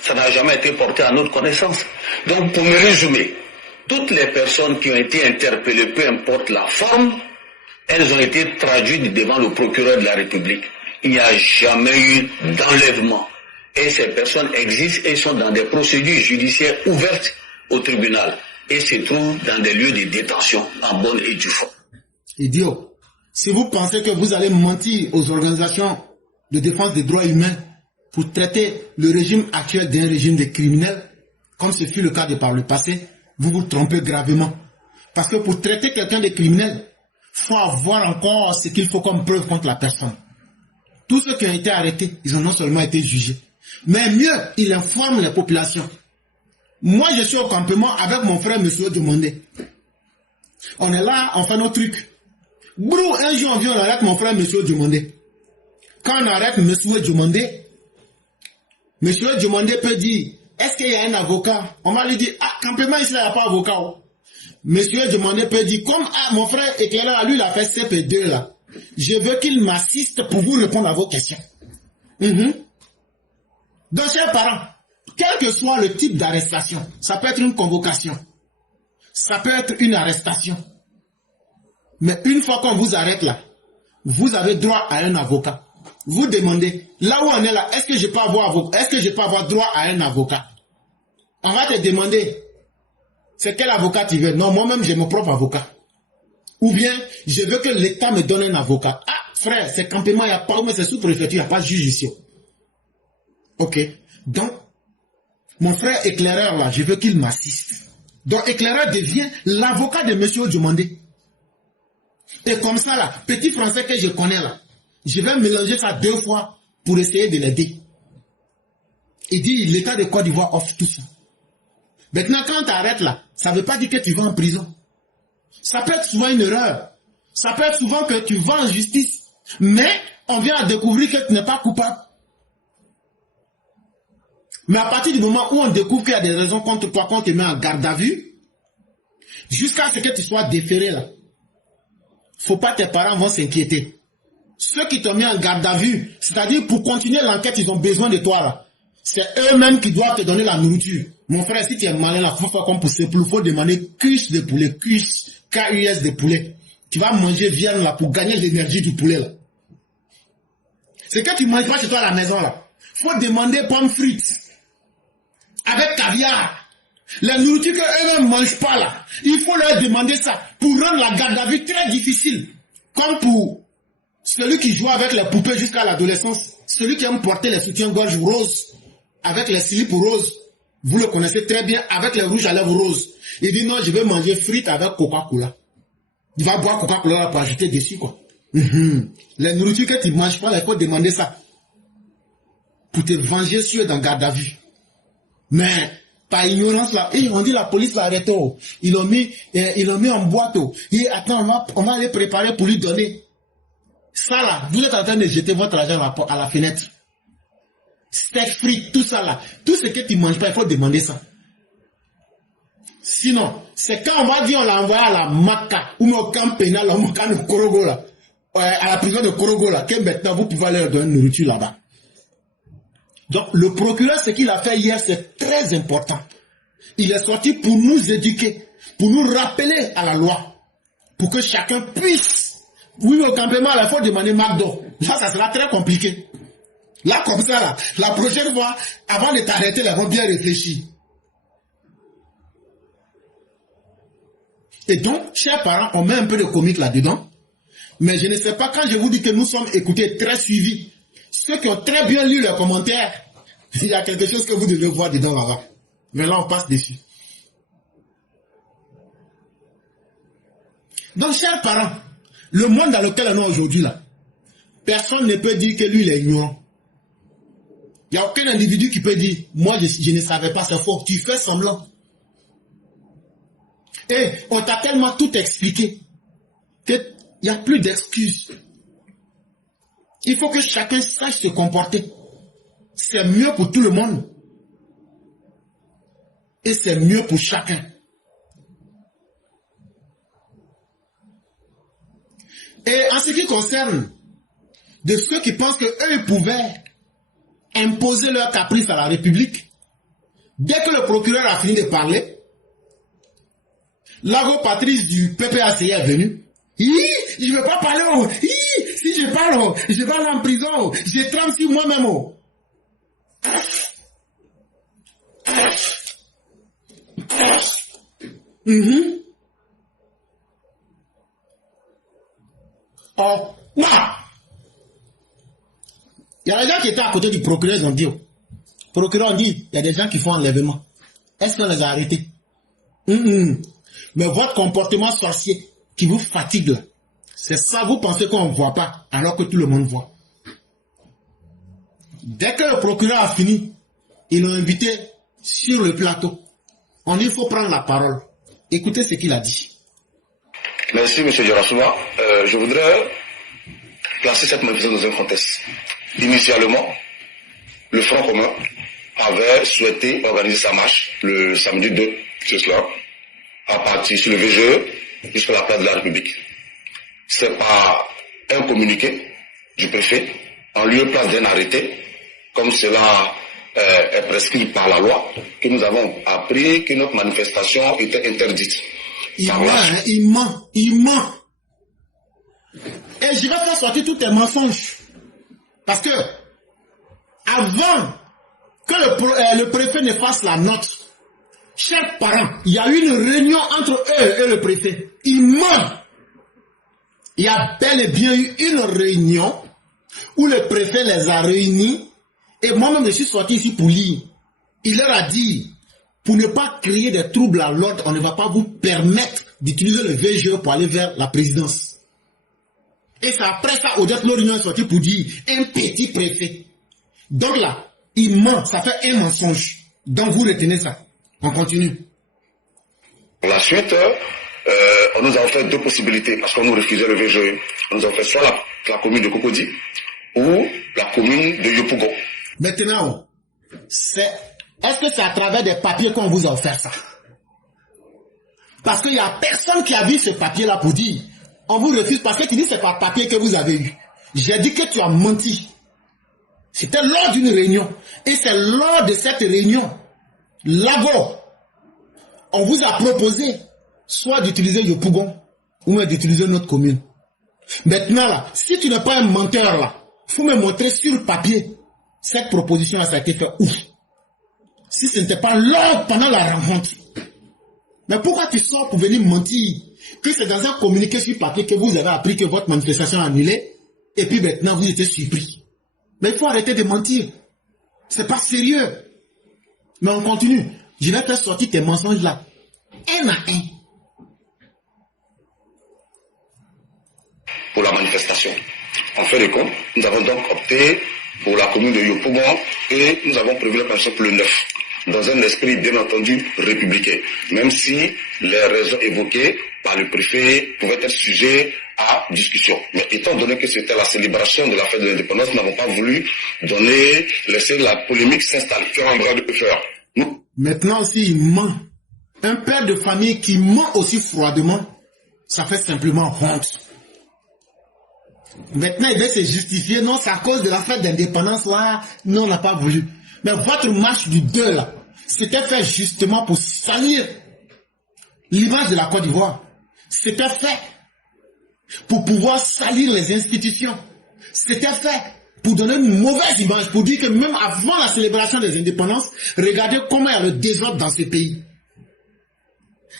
Ça n'a jamais été porté à notre connaissance. Donc, pour me résumer, toutes les personnes qui ont été interpellées, peu importe la forme, elles ont été traduites devant le procureur de la République. Il n'y a jamais eu d'enlèvement. Et ces personnes existent et sont dans des procédures judiciaires ouvertes au tribunal et se trouvent dans des lieux de détention en bonne et due forme. Idiot. Si vous pensez que vous allez mentir aux organisations de défense des droits humains pour traiter le régime actuel d'un régime de criminels, comme ce fut le cas par le passé, vous vous trompez gravement. Parce que pour traiter quelqu'un de criminel, il faut avoir encore ce qu'il faut comme preuve contre la personne. Tous ceux qui ont été arrêtés, ils ont non seulement été jugés, mais mieux, ils informent les populations. Moi, je suis au campement avec mon frère M. Diomandé. On est là, on fait nos trucs. Brou, un jour on vient, on arrête mon frère M. Diomandé. Quand on arrête M. Diomandé, M. Diomandé peut dire, est-ce qu'il y a un avocat? On va lui dire, ah, campement ici, il n'y a pas d'avocat. Monsieur Diomandé peut dire, comme mon frère éclaireur, lui, il a fait CP2 là. Je veux qu'il m'assiste pour vous répondre à vos questions. Donc, chers parents, quel que soit le type d'arrestation, ça peut être une convocation, ça peut être une arrestation. Mais une fois qu'on vous arrête là, vous avez droit à un avocat. Vous demandez, là où on est là, est-ce que je peux avoir droit à un avocat? On va te demander, c'est quel avocat tu veux? Non, moi-même j'ai mon propre avocat. Ou bien, je veux que l'État me donne un avocat. Ah, frère, c'est campement, il n'y a pas, mais c'est sous-préfecture, il n'y a pas de juge ici. Ok. Donc, mon frère éclaireur là, je veux qu'il m'assiste. Donc, éclaireur devient l'avocat de M. Diomandé. Et comme ça là, petit français que je connais là, je vais mélanger ça 2 fois pour essayer de l'aider. Il dit, l'État de Côte d'Ivoire offre tout ça. Maintenant, quand tu arrêtes là, ça ne veut pas dire que tu vas en prison. Ça peut être souvent une erreur. Ça peut être souvent que tu vas en justice. Mais on vient à découvrir que tu n'es pas coupable. Mais à partir du moment où on découvre qu'il y a des raisons contre toi, qu'on te met en garde à vue, jusqu'à ce que tu sois déféré là, faut pas que tes parents vont s'inquiéter. Ceux qui t'ont mis en garde à vue, c'est-à-dire pour continuer l'enquête, ils ont besoin de toi là. C'est eux-mêmes qui doivent te donner la nourriture. Mon frère, si tu es malin là, faut faire comme pour il faut demander cuisse de poulet, cuisse, KUS de poulet. Tu vas manger viande là pour gagner l'énergie du poulet là. C'est que tu manges pas chez toi à la maison là. Faut demander pommes frites. Avec caviar. La nourriture qu'eux-mêmes ne mangent pas là. Il faut leur demander ça pour rendre la garde à vue très difficile. Comme pour celui qui joue avec les poupées jusqu'à l'adolescence. Celui qui aime porter les soutiens-gorge roses. Avec les slips roses. Vous le connaissez très bien. Avec les rouges à lèvres roses. Il dit non, je vais manger frites avec Coca-Cola. Il va boire Coca-Cola pour ajouter dessus quoi. Les nourritures que tu ne manges pas, là, il faut demander ça. Pour te venger sur eux dans garde à vue. Mais par ignorance là, et on dit la police l'a arrêté, oh. Ils l'ont mis en boîte, oh. Et attends, on va aller préparer pour lui donner. Ça là, vous êtes en train de jeter votre argent à la fenêtre. Steak frites, tout ça là. Tout ce que tu manges pas, il faut demander ça. Sinon, c'est quand on va dire on l'a envoyé à la Maka, ou au camp pénal, au camp de Korogo là, à la prison de Korogo là, que maintenant vous pouvez aller leur donner une nourriture là-bas. Donc, le procureur, ce qu'il a fait hier, c'est très important. Il est sorti pour nous éduquer, pour nous rappeler à la loi, pour que chacun puisse. Oui, au campement, il faut demander McDo. Là, ça sera très compliqué. Là, comme ça, là, la prochaine fois, avant de t'arrêter, ils vont bien réfléchir. Et donc, chers parents, on met un peu de comique là-dedans. Mais je ne sais pas, quand je vous dis que nous sommes écoutés, très suivis, ceux qui ont très bien lu les commentaires, il y a quelque chose que vous devez voir dedans là-bas. Mais là, on passe dessus. Donc, chers parents, le monde dans lequel on est aujourd'hui là, personne ne peut dire que lui, il est ignorant. Il n'y a aucun individu qui peut dire, moi, je ne savais pas, c'est faux. Tu fais semblant. Et on t'a tellement tout expliqué qu'il n'y a plus d'excuses. Il faut que chacun sache se comporter. C'est mieux pour tout le monde. Et c'est mieux pour chacun. Et en ce qui concerne de ceux qui pensent qu'eux pouvaient imposer leur caprice à la République, dès que le procureur a fini de parler, Lago Patrice du PPACI est venu. Je ne veux pas parler. Oh. Si je parle, oh, je vais aller en prison. Oh. Je trempe sur moi-même. Oh. Oh. Il y a des gens qui étaient à côté du procureur, ils ont dit. Le procureur dit, il y a des gens qui font enlèvement. Est-ce qu'on les a arrêtés? Mais votre comportement sorcier qui vous fatigue, c'est ça, vous pensez qu'on ne voit pas, alors que tout le monde voit. Dès que le procureur a fini, ils l'ont invité sur le plateau. On dit, il faut prendre la parole. Écoutez ce qu'il a dit. Merci, M. Djarasouma. Je voudrais placer cette manifestation dans un contexte. Initialement, le Front commun avait souhaité organiser sa marche le samedi 2, c'est cela, à partir sur le VGE jusqu'à la place de la République. C'est par un communiqué du préfet, en lieu et place d'un arrêté, comme cela est prescrit par la loi, que nous avons appris que notre manifestation était interdite. Il ment. Et je vais faire sortir tous tes mensonges. Parce que, avant que le préfet ne fasse la note, chers parents, il y a eu une réunion entre eux et le préfet. Il ment. Il y a bel et bien eu une réunion où le préfet les a réunis et moi-même je suis sorti ici pour lire. Il leur a dit, pour ne pas créer des troubles à l'ordre, on ne va pas vous permettre d'utiliser le VGE pour aller vers la présidence. Et c'est après ça, Odette Lorignon est sorti pour dire, un petit préfet. Donc là, il ment, ça fait un mensonge. Donc vous retenez ça. On continue. Pour la suite, on nous a offert deux possibilités, parce qu'on nous refusait le VGE. On nous a offert soit la commune de Cocody ou la commune de Yopougon. Maintenant, est-ce que c'est à travers des papiers qu'on vous a offert ça? Parce qu'il n'y a personne qui a vu ce papier-là pour dire, on vous refuse parce que tu dis c'est par papier que vous avez eu. J'ai dit que tu as menti. C'était lors d'une réunion. Et c'est lors de cette réunion, Lago, on vous a proposé soit d'utiliser Yopougon ou même d'utiliser notre commune. Maintenant là, si tu n'es pas un menteur là, il faut me montrer sur le papier cette proposition ça a été fait où? Si ce n'était pas lors pendant la rencontre. Mais pourquoi tu sors pour venir mentir? Que c'est dans un communiqué sur papier que vous avez appris que votre manifestation est annulée et puis maintenant vous étiez surpris. Mais il faut arrêter de mentir. C'est pas sérieux. Mais on continue. Je vais faire sortir tes mensonges là. Un à un. Pour la manifestation. En fait de compte, nous avons donc opté pour la commune de Yopougon et nous avons prévu la manifestation pour le 9. dans un esprit bien entendu républicain, même si les raisons évoquées par le préfet pouvaient être sujets à discussion. Mais étant donné que c'était la célébration de la fête de l'indépendance, nous n'avons pas voulu laisser la polémique s'installer, faire un bras de fer. Maintenant aussi, il ment. Un père de famille qui ment aussi froidement, ça fait simplement honte. Maintenant, il veut se justifier. Non, c'est à cause de la fête d'indépendance là. Non, on n'a pas voulu. Mais votre marche du 2 là, c'était fait justement pour salir l'image de la Côte d'Ivoire. C'était fait pour pouvoir salir les institutions. C'était fait pour donner une mauvaise image, pour dire que même avant la célébration des indépendances, regardez comment il y a le désordre dans ce pays.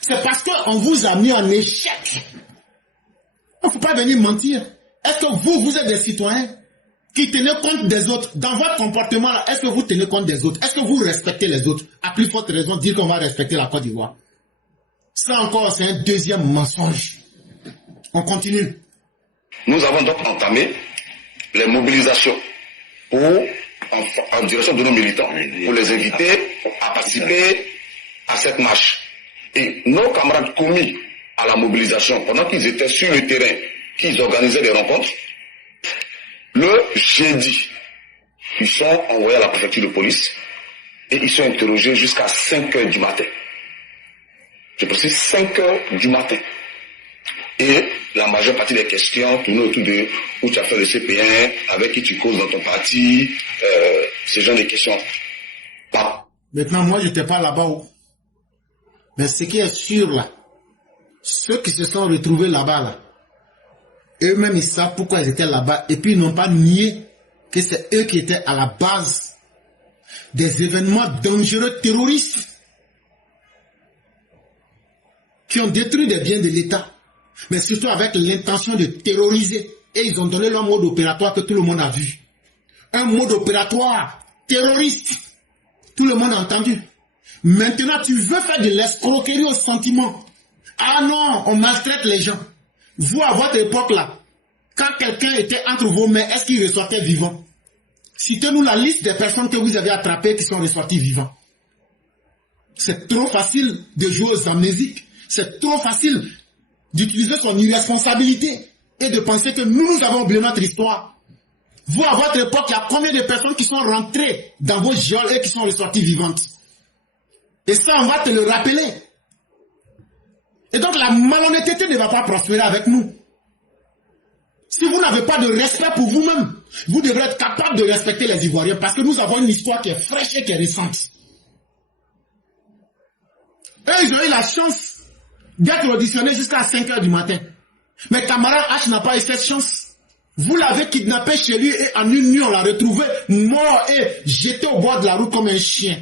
C'est parce qu'on vous a mis en échec. Il ne faut pas venir mentir. Est-ce que vous êtes des citoyens qui tenez compte des autres? Dans votre comportement, là, est-ce que vous tenez compte des autres? Est-ce que vous respectez les autres? À plus forte raison, dire qu'on va respecter la Côte d'Ivoire. Ça encore, c'est un deuxième mensonge. On continue. Nous avons donc entamé les mobilisations en direction de nos militants, pour les inviter à participer à cette marche. Et nos camarades commis à la mobilisation, pendant qu'ils étaient sur le terrain, qu'ils organisaient des rencontres, le jeudi, ils sont envoyés à la préfecture de police et ils sont interrogés jusqu'à 5 h du matin. Je précise 5 h du matin. Et la majeure partie des questions tournent autour de où tu as fait le CP1, avec qui tu causes dans ton parti, ce genre de questions. Pas. Maintenant, moi, je n'étais pas là-bas. Mais ce qui est sûr là, ceux qui se sont retrouvés là-bas, là, eux-mêmes, ils savent pourquoi ils étaient là-bas. Et puis, ils n'ont pas nié que c'est eux qui étaient à la base des événements dangereux terroristes qui ont détruit des biens de l'État, mais surtout avec l'intention de terroriser. Et ils ont donné leur mode opératoire que tout le monde a vu. Un mode opératoire terroriste. Tout le monde a entendu. Maintenant, tu veux faire de l'escroquerie au sentiment. Ah non, on maltraite les gens. Vous, à votre époque là, quand quelqu'un était entre vos mains, est-ce qu'il ressortait vivant? Citez-nous la liste des personnes que vous avez attrapées qui sont ressorties vivants. C'est trop facile de jouer aux amnésiques. C'est trop facile d'utiliser son irresponsabilité et de penser que nous avons oublié notre histoire. Vous, à votre époque, il y a combien de personnes qui sont rentrées dans vos geôles et qui sont ressorties vivantes? Et ça, on va te le rappeler. Et donc, la malhonnêteté ne va pas prospérer avec nous. Si vous n'avez pas de respect pour vous-même, vous devrez être capable de respecter les Ivoiriens parce que nous avons une histoire qui est fraîche et qui est récente. Eux, ils ont eu la chance d'être auditionnés jusqu'à 5 h du matin. Mais camarade H n'a pas eu cette chance. Vous l'avez kidnappé chez lui et en une nuit, on l'a retrouvé mort et jeté au bord de la route comme un chien.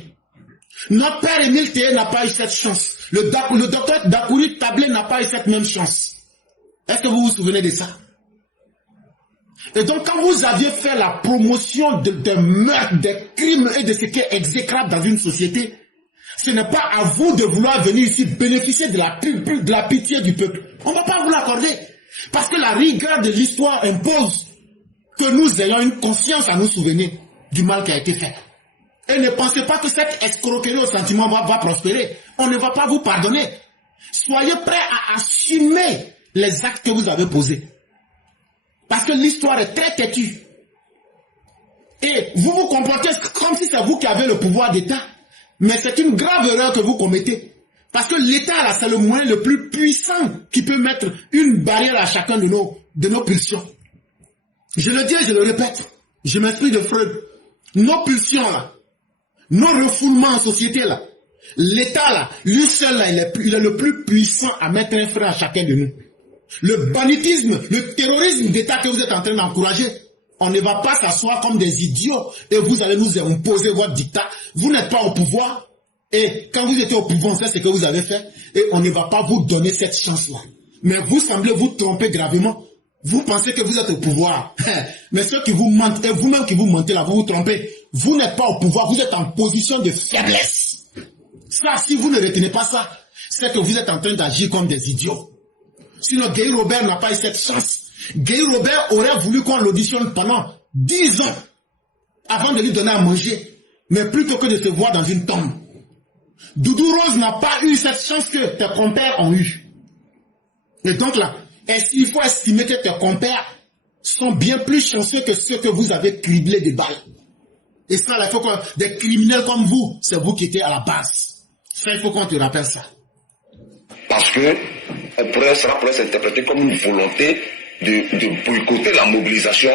Notre père Émile Théé n'a pas eu cette chance. Le docteur Dakouri Tablé n'a pas eu cette même chance. Est-ce que vous vous souvenez de ça? Et donc, quand vous aviez fait la promotion de meurtres, des crimes et de ce qui est exécrable dans une société, ce n'est pas à vous de vouloir venir ici bénéficier de la pitié du peuple. On ne va pas vous l'accorder. Parce que la rigueur de l'histoire impose que nous ayons une conscience à nous souvenir du mal qui a été fait. Et ne pensez pas que cette escroquerie au sentiment va prospérer. On ne va pas vous pardonner. Soyez prêts à assumer les actes que vous avez posés. Parce que l'histoire est très têtue. Et vous vous comportez comme si c'est vous qui avez le pouvoir d'État. Mais c'est une grave erreur que vous commettez. Parce que l'État, là, c'est le moyen le plus puissant qui peut mettre une barrière à chacun de nos pulsions. Je le dis et je le répète. Je m'inspire de Freud. Nos pulsions, là, nos refoulements en société, là, l'État, là, lui seul, là, il est le plus puissant à mettre un frein à chacun de nous. Le banditisme, le terrorisme d'État que vous êtes en train d'encourager, on ne va pas s'asseoir comme des idiots et vous allez nous imposer votre dictat. Vous n'êtes pas au pouvoir et quand vous étiez au pouvoir, c'est ce que vous avez fait et on ne va pas vous donner cette chance-là. Mais vous semblez vous tromper gravement. Vous pensez que vous êtes au pouvoir. Mais ceux qui vous mentent et vous-même qui vous mentez là, vous vous trompez. Vous n'êtes pas au pouvoir, vous êtes en position de faiblesse. Ça, si vous ne retenez pas ça, c'est que vous êtes en train d'agir comme des idiots. Sinon, Guy Robert n'a pas eu cette chance. Guy Robert aurait voulu qu'on l'auditionne pendant 10 ans avant de lui donner à manger. Mais plutôt que de se voir dans une tombe. Doudou Rose n'a pas eu cette chance que tes compères ont eu. Et donc là, il faut estimer que tes compères sont bien plus chanceux que ceux que vous avez criblés de balles. Et ça, là, il faut que des criminels comme vous, c'est vous qui étiez à la base. Ça, il faut qu'on te rappelle ça. Parce que cela pourrait s'interpréter comme une volonté de boycotter la mobilisation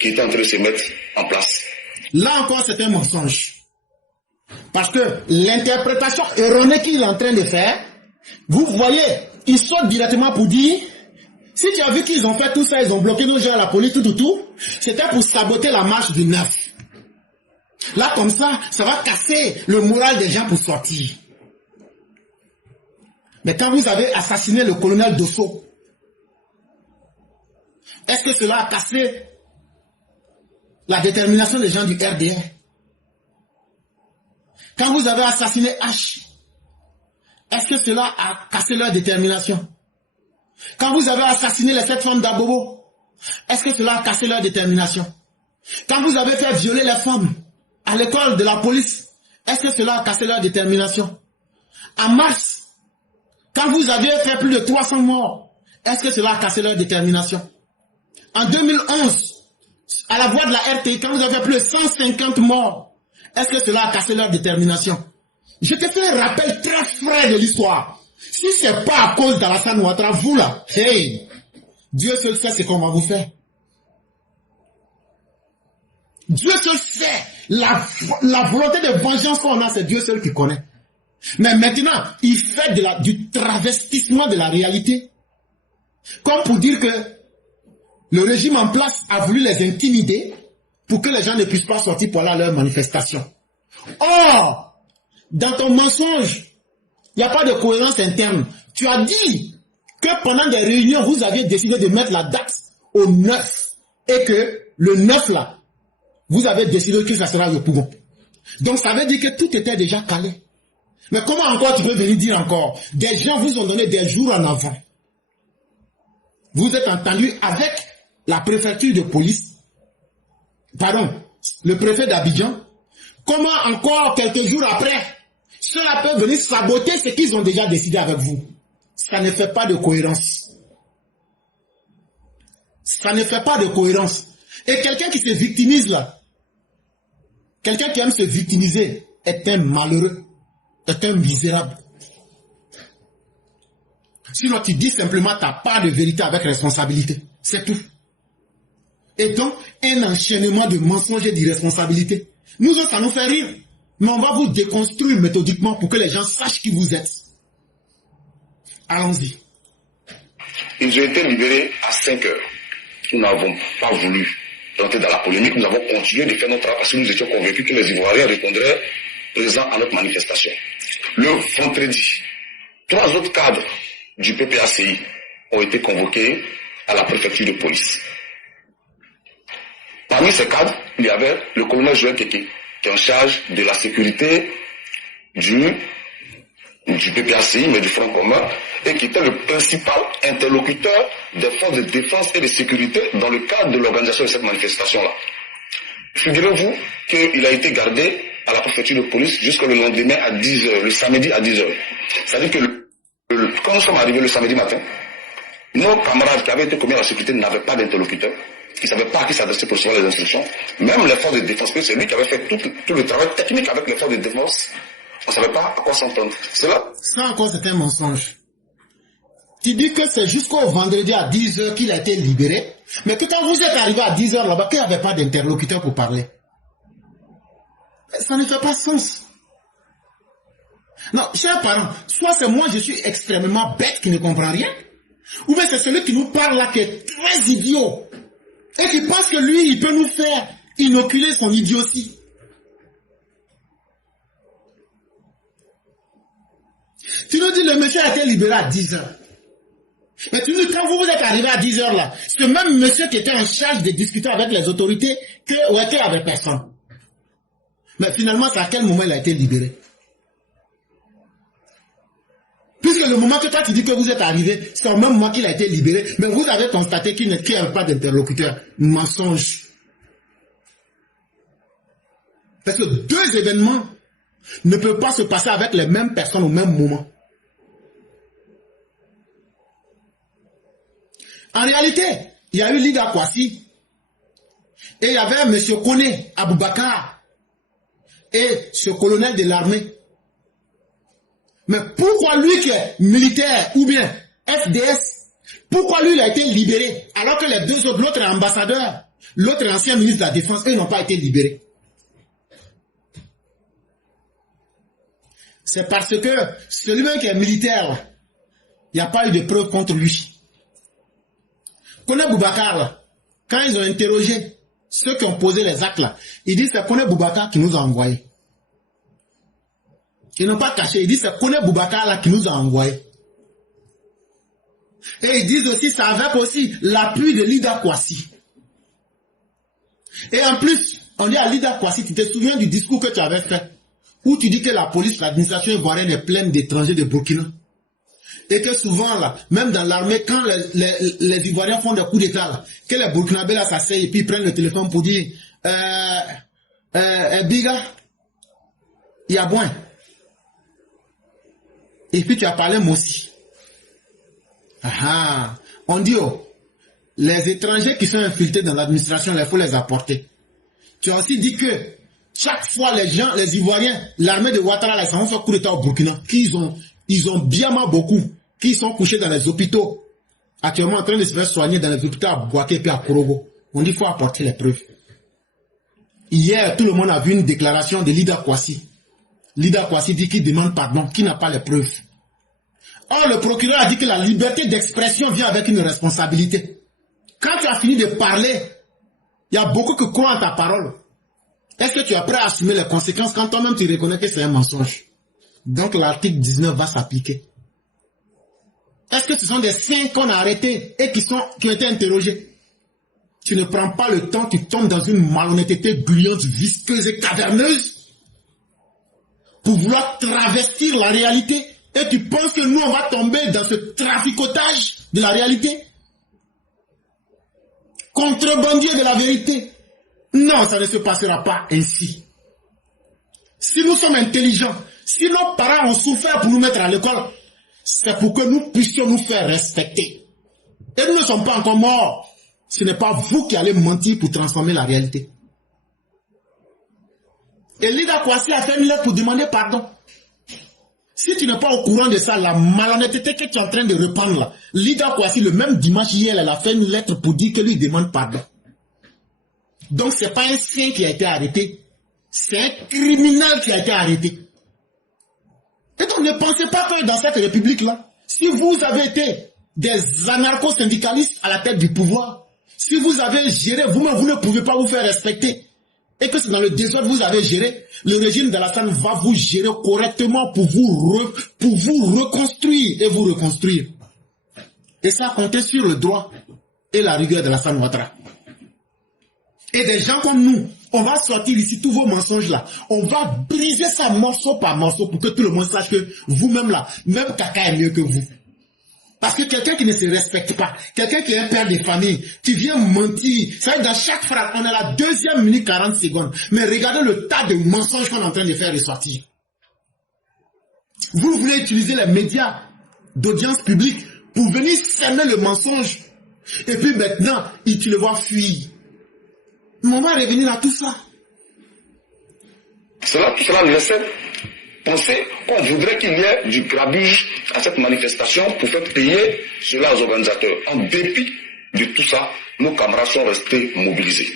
qui est en train de se mettre en place. Là encore, c'est un mensonge. Parce que l'interprétation erronée qu'il est en train de faire, vous voyez, ils sortent directement pour dire, si tu as vu qu'ils ont fait tout ça, ils ont bloqué nos gens à la police, tout, c'était pour saboter la marche du 9. Là, comme ça va casser le moral des gens pour sortir. Mais quand vous avez assassiné le colonel Dosso, est-ce que cela a cassé la détermination des gens du RDR? Quand vous avez assassiné H, est-ce que cela a cassé leur détermination? Quand vous avez assassiné les 7 femmes d'Abobo, est-ce que cela a cassé leur détermination? Quand vous avez fait violer les femmes à l'école de la police, est-ce que cela a cassé leur détermination? En mars, quand vous aviez fait plus de 300 morts, est-ce que cela a cassé leur détermination? En 2011, à la voix de la RTI, quand vous avez fait plus de 150 morts, est-ce que cela a cassé leur détermination? Je te fais un rappel très frais de l'histoire. Si c'est pas à cause d'Alassane Ouattara, vous là, hey, Dieu seul sait ce qu'on va vous faire. Dieu seul sait. La volonté de vengeance qu'on a, c'est Dieu seul qui connaît. Mais maintenant, il fait du travestissement de la réalité. Comme pour dire que le régime en place a voulu les intimider pour que les gens ne puissent pas sortir pour aller à leur manifestation. Or, dans ton mensonge, il n'y a pas de cohérence interne. Tu as dit que pendant des réunions, vous aviez décidé de mettre la date au 9 et que le 9 là, vous avez décidé que ça sera le Pougon. Donc ça veut dire que tout était déjà calé. Mais comment encore tu peux venir dire encore? Des gens vous ont donné des jours en avant. Vous êtes entendu avec la préfecture de police, pardon, le préfet d'Abidjan. Comment encore quelques jours après, ceux-là peuvent venir saboter ce qu'ils ont déjà décidé avec vous? Ça ne fait pas de cohérence. Ça ne fait pas de cohérence. Et quelqu'un qui se victimise là, quelqu'un qui aime se victimiser est un malheureux, est un misérable. Sinon tu dis simplement ta part de vérité avec responsabilité. C'est tout. Et donc, un enchaînement de mensonges et d'irresponsabilité. Nous autres, ça nous fait rire. Mais on va vous déconstruire méthodiquement pour que les gens sachent qui vous êtes. Allons-y. Ils ont été libérés à 5 heures. Nous n'avons pas voulu rentrer dans la polémique. Nous avons continué de faire notre travail parce que nous étions convaincus que les Ivoiriens répondraient présents à notre manifestation. Le vendredi, 3 autres cadres du PPACI ont été convoqués à la préfecture de police. Parmi ces cadres, il y avait le colonel Joël Keke, qui est en charge de la sécurité du PPACI, mais du Front commun, et qui était le principal interlocuteur des forces de défense et de sécurité dans le cadre de l'organisation de cette manifestation-là. Figurez-vous qu'il a été gardé à la préfecture de police jusqu'au lendemain à 10h, le samedi à 10h. C'est-à-dire que quand nous sommes arrivés le samedi matin, nos camarades qui avaient été commis à la sécurité n'avaient pas d'interlocuteur. Ils ne savaient pas à qui s'adresser pour recevoir les instructions. Même les forces de défense, c'est lui qui avait fait tout le travail technique avec les forces de défense. On ne savait pas à quoi s'entendre. Ça encore, c'est un mensonge. Tu dis que c'est jusqu'au vendredi à 10h qu'il a été libéré, mais que quand vous êtes arrivé à 10h là-bas, qu'il n'y avait pas d'interlocuteur pour parler. Ça ne fait pas sens. Non, chers parents, soit c'est moi, je suis extrêmement bête qui ne comprend rien, ou bien c'est celui qui nous parle là qui est très idiot, et qui pense que lui, il peut nous faire inoculer son idiotie. Tu nous dis le monsieur a été libéré à 10h. Mais tu nous dis quand vous êtes arrivé à 10h là, ce même monsieur qui était en charge de discuter avec les autorités, que ouais, qu'il n'y avait personne. Mais finalement, c'est à quel moment il a été libéré? Puisque le moment que toi tu dis que vous êtes arrivé, c'est au même moment qu'il a été libéré, mais vous avez constaté qu'il n'y avait pas d'interlocuteur. Mensonge. Parce que 2 événements ne peut pas se passer avec les mêmes personnes au même moment. En réalité, il y a eu Lida Kwasi et il y avait M. Kone Aboubakar et ce colonel de l'armée. Mais pourquoi lui qui est militaire ou bien FDS, pourquoi lui il a été libéré alors que les deux autres, l'autre est ambassadeur, l'autre est ancien ministre de la Défense, eux n'ont pas été libérés? C'est parce que celui-là qui est militaire, il n'y a pas eu de preuves contre lui. Kone Boubacar, quand ils ont interrogé ceux qui ont posé les actes là, ils disent c'est Kone Boubacar qui nous a envoyés. Ils n'ont pas caché, ils disent c'est Kone Boubacar là qui nous a envoyés. Et ils disent aussi c'est avec aussi l'appui de Lida Kwasi. Et en plus, on dit à Lida Kwasi, tu te souviens du discours que tu avais fait, où tu dis que la police, l'administration ivoirienne est pleine d'étrangers de Burkina. Et que souvent, là, même dans l'armée, quand les Ivoiriens font des coups d'état, là, que les Burkinabés là s'asseyent et puis ils prennent le téléphone pour dire Biga, il y a bon. Et puis tu as parlé moi aussi. On dit, les étrangers qui sont infiltrés dans l'administration, il faut les apporter. Tu as aussi dit que chaque fois les gens, les Ivoiriens, l'armée de Ouattara, là, ça ont fait coup d'état au Burkina, ils ont bien mal beaucoup, qui sont couchés dans les hôpitaux, actuellement en train de se faire soigner dans les hôpitaux à Bouaké et à Korogo. On dit qu'il faut apporter les preuves. Hier, tout le monde a vu une déclaration de Lida Kwasi. Lida Kwasi dit qu'il demande pardon, qu'il n'a pas les preuves. Or, le procureur a dit que la liberté d'expression vient avec une responsabilité. Quand tu as fini de parler, il y a beaucoup qui croient en ta parole. Est-ce que tu es prêt à assumer les conséquences quand toi-même tu reconnais que c'est un mensonge? Donc l'article 19 va s'appliquer. Est-ce que ce sont des saints qu'on a arrêtés et qui ont été interrogés? Tu ne prends pas le temps, tu tombes dans une malhonnêteté gluante, visqueuse et caverneuse pour vouloir travestir la réalité. Et tu penses que nous on va tomber dans ce traficotage de la réalité? Contrebandier de la vérité? Non, ça ne se passera pas ainsi. Si nous sommes intelligents, si nos parents ont souffert pour nous mettre à l'école, c'est pour que nous puissions nous faire respecter. Et nous ne sommes pas encore morts. Ce n'est pas vous qui allez mentir pour transformer la réalité. Et Lida Kwasi a fait une lettre pour demander pardon. Si tu n'es pas au courant de ça, la malhonnêteté que tu es en train de répandre là, Lida Kwasi, le même dimanche hier, elle a fait une lettre pour dire que lui demande pardon. Donc ce n'est pas un saint qui a été arrêté, c'est un criminel qui a été arrêté. Et donc ne pensez pas que dans cette république-là, si vous avez été des anarcho-syndicalistes à la tête du pouvoir, si vous avez géré, vous-même vous ne pouvez pas vous faire respecter, et que c'est dans le désordre que vous avez géré, le régime d'Alassane va vous gérer correctement pour vous reconstruire et vous reconstruire. Et ça, comptez sur le droit et la rigueur d'Alassane Ouattara. Et des gens comme nous, on va sortir ici tous vos mensonges là. On va briser ça morceau par morceau pour que tout le monde sache que vous-même là, même caca est mieux que vous. Parce que quelqu'un qui ne se respecte pas, quelqu'un qui est un père de famille, qui vient mentir, ça veut dire dans chaque phrase, on est à la 2e minute 40 secondes. Mais regardez le tas de mensonges qu'on est en train de faire ressortir. Vous voulez utiliser les médias d'audience publique pour venir semer le mensonge. Et puis maintenant, tu le vois fuir. Mais on va revenir à tout ça. Tout cela laissait penser qu'on voudrait qu'il y ait du grabuge à cette manifestation pour faire payer cela aux organisateurs. En dépit de tout ça, nos camarades sont restés mobilisés.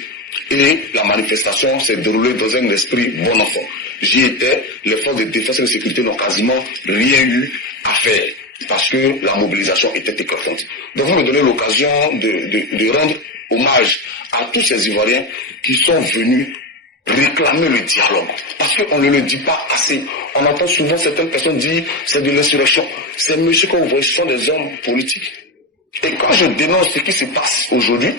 Et la manifestation s'est déroulée dans un esprit bon enfant. J'y étais, les forces de défense et de sécurité n'ont quasiment rien eu à faire parce que la mobilisation était éclatante. Donc vous me donnez l'occasion de rendre hommage à tous ces Ivoiriens qui sont venus réclamer le dialogue. Parce qu'on ne le dit pas assez. On entend souvent certaines personnes dire c'est de l'insurrection. Ces messieurs que vous voyez, ce sont des hommes politiques. Et quand je dénonce ce qui se passe aujourd'hui,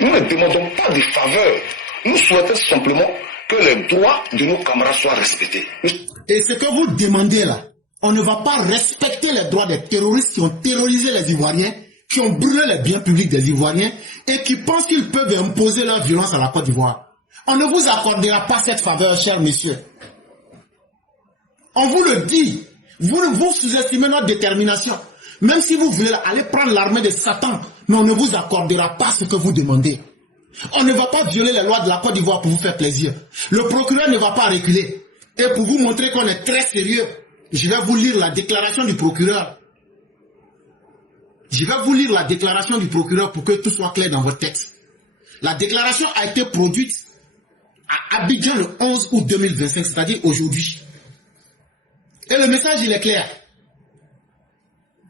nous ne demandons pas des faveurs. Nous souhaitons simplement que les droits de nos camarades soient respectés. Et ce que vous demandez là, on ne va pas respecter les droits des terroristes qui ont terrorisé les Ivoiriens, qui ont brûlé les biens publics des Ivoiriens et qui pensent qu'ils peuvent imposer leur violence à la Côte d'Ivoire. On ne vous accordera pas cette faveur, chers messieurs. On vous le dit. Vous sous-estimez notre détermination. Même si vous voulez aller prendre l'armée de Satan, mais on ne vous accordera pas ce que vous demandez. On ne va pas violer les lois de la Côte d'Ivoire pour vous faire plaisir. Le procureur ne va pas reculer. Et pour vous montrer qu'on est très sérieux, je vais vous lire la déclaration du procureur. Je vais vous lire la déclaration du procureur pour que tout soit clair dans votre texte. La déclaration a été produite à Abidjan le 11 août 2025, c'est-à-dire aujourd'hui. Et le message, il est clair.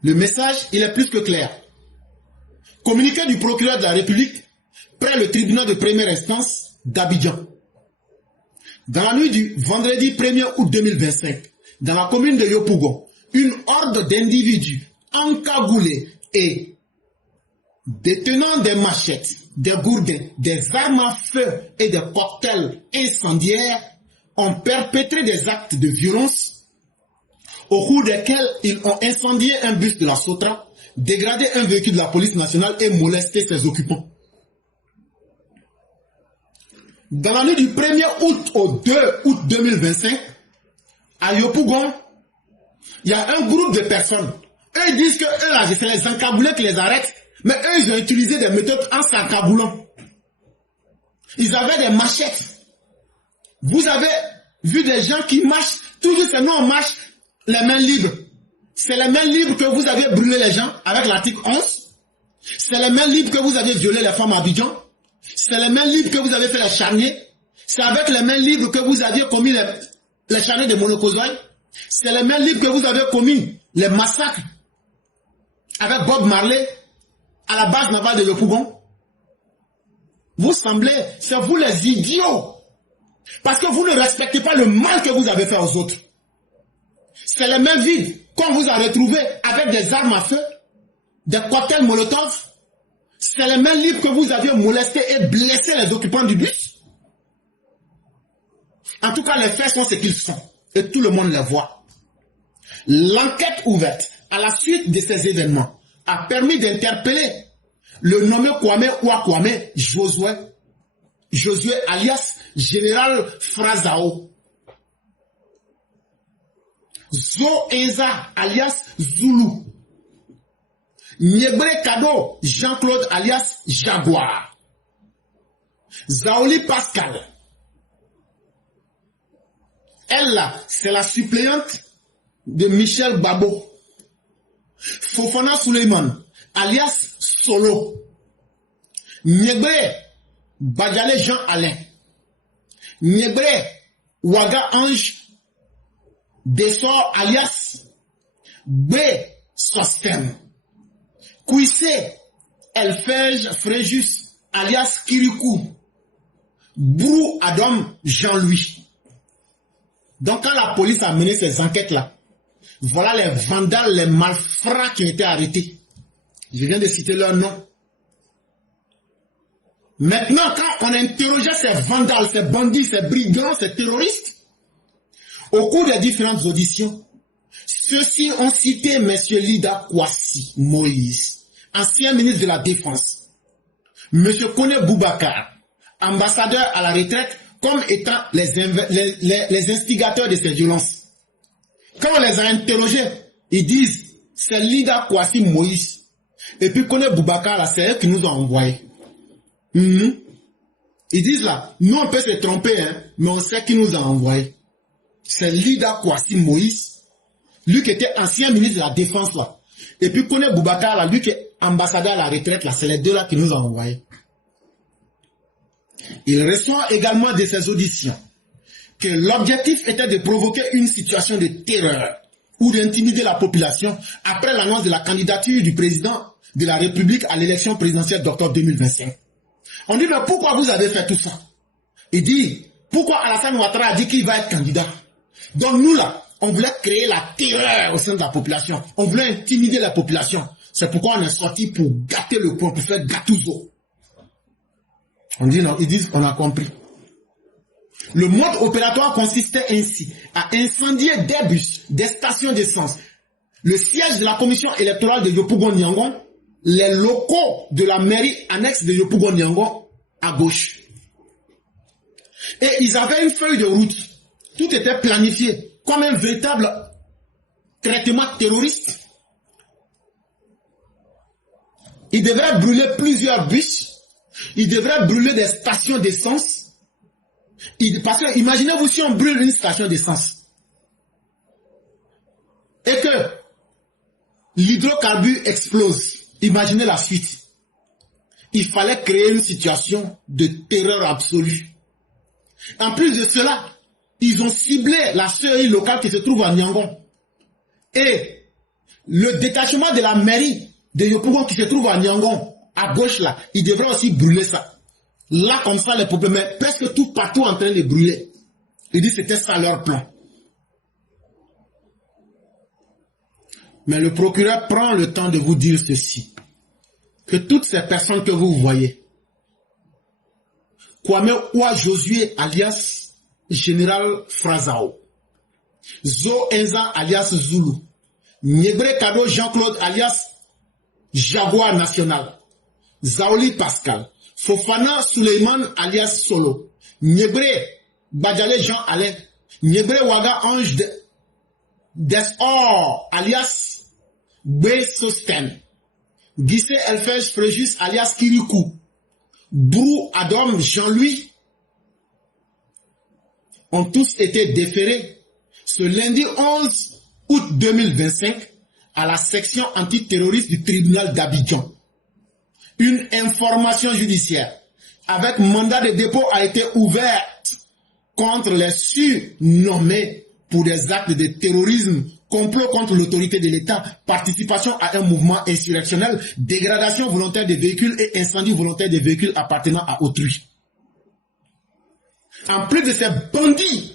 Le message, il est plus que clair. Communiqué du procureur de la République près le tribunal de première instance d'Abidjan. Dans la nuit du vendredi 1er août 2025, dans la commune de Yopougon, une horde d'individus encagoulés et détenant des machettes, des gourdins, des armes à feu et des cocktails incendiaires ont perpétré des actes de violence au cours desquels ils ont incendié un bus de la SOTRA, dégradé un véhicule de la police nationale et molesté ses occupants. Dans la nuit du 1er août au 2 août 2025, à Yopougon, il y a un groupe de personnes. Eux, ils disent que eux, là, c'est les encaboulés qui les arrêtent, mais eux, ils ont utilisé des méthodes en s'encaboulant. Ils avaient des machettes. Vous avez vu des gens qui marchent, toujours c'est nous, on marche les mains libres. C'est les mains libres que vous avez brûlé les gens avec l'article 11. C'est les mains libres que vous avez violé les femmes à Abidjan. C'est les mains libres que vous avez fait les charniers. C'est avec les mains libres que vous aviez commis les charniers de Monokozoï. C'est les mains libres que vous avez commis les massacres avec Bob Marley à la base navale de Yopougon. Vous semblez, c'est vous les idiots. Parce que vous ne respectez pas le mal que vous avez fait aux autres. C'est les mains vides qu'on vous a retrouvées avec des armes à feu, des cocktails Molotov. C'est les mains libres que vous aviez molesté et blessé les occupants du bus. En tout cas, les faits sont ce qu'ils sont. Et tout le monde les voit. L'enquête ouverte à la suite de ces événements a permis d'interpeller le nommé Kwame Ouakwame Josué alias Général Frazao. Zo Enza alias Zulu. Niebre Kado Jean-Claude alias Jaguar. Zaoli Pascal. Elle là, c'est la suppléante de Michel Babo. Fofana Suleiman alias Solo. Niebre Badjale Jean-Alain. Niebre Ouaga Ange Dessor alias B. Sostem. Kouissé Elfège Fréjus alias Kirikou. Brou Adam Jean-Louis. Donc quand la police a mené ces enquêtes-là, voilà les vandales, les malfrats qui ont été arrêtés. Je viens de citer leur nom. Maintenant, quand on interrogeait ces vandales, ces bandits, ces brigands, ces terroristes, au cours des différentes auditions, ceux-ci ont cité M. Lida Kwasi Moïse, ancien ministre de la Défense, M. Kone Boubacar, ambassadeur à la retraite, comme étant les instigateurs de ces violences. Quand on les a interrogés, ils disent, c'est Lida Kwasi Moïse. Et puis Kone Boubacar, là, c'est eux qui nous ont envoyés. Ils disent là, nous on peut se tromper, hein, mais on sait qui nous a envoyés. C'est Lida Kwasi Moïse, lui qui était ancien ministre de la Défense là. Et puis Kone Boubacar là, lui qui est ambassadeur à la retraite là, c'est les deux là qui nous ont envoyés. Il ressort également de ces auditions que l'objectif était de provoquer une situation de terreur ou d'intimider la population après l'annonce de la candidature du président de la République à l'élection présidentielle d'octobre 2025. On dit, mais pourquoi vous avez fait tout ça? Il dit, pourquoi Alassane Ouattara a dit qu'il va être candidat? Donc nous là, on voulait créer la terreur au sein de la population. On voulait intimider la population. C'est pourquoi on est sorti pour gâter le coin, pour faire gâteau. On dit non, ils disent, on a compris. Le mode opératoire consistait ainsi à incendier des bus, des stations d'essence, le siège de la commission électorale de Yopougon-Niangon, les locaux de la mairie annexe de Yopougon-Niangon à gauche. Et ils avaient une feuille de route. Tout était planifié. comme un véritable traitement terroriste. Il devrait brûler plusieurs bus. Il devrait brûler des stations d'essence. Parce que imaginez-vous si on brûle une station d'essence et que l'hydrocarbure explose. Imaginez la suite. Il fallait créer une situation de terreur absolue. En plus de cela, ils ont ciblé la CEI locale qui se trouve à Niangon. Et le détachement de la mairie de Yopougon qui se trouve à Niangon, à gauche là, ils devraient aussi brûler ça. Là, comme ça, les problèmes, presque tout partout en train de brûler. Ils disent que c'était ça leur plan. Mais le procureur prend le temps de vous dire ceci. Que toutes ces personnes que vous voyez, Kwame Oua Josué alias Général Frazao, Zo Enza alias Zulu, Niebre Kado Jean-Claude alias Jaguar National, Zaoli Pascal, Fofana Suleiman alias Solo, Niebre Badjale Jean Alain, Niebre Waga Ange Desor alias B. Sosten, Gissé Elfège Fréjus alias Kirikou, Brou Adam Jean-Louis ont tous été déférés ce lundi 11 août 2025 à la section antiterroriste du tribunal d'Abidjan. Une information judiciaire avec mandat de dépôt a été ouverte contre les surnommés pour des actes de terrorisme, complot contre l'autorité de l'État, participation à un mouvement insurrectionnel, dégradation volontaire des véhicules et incendie volontaire des véhicules appartenant à autrui. En plus de ces bandits,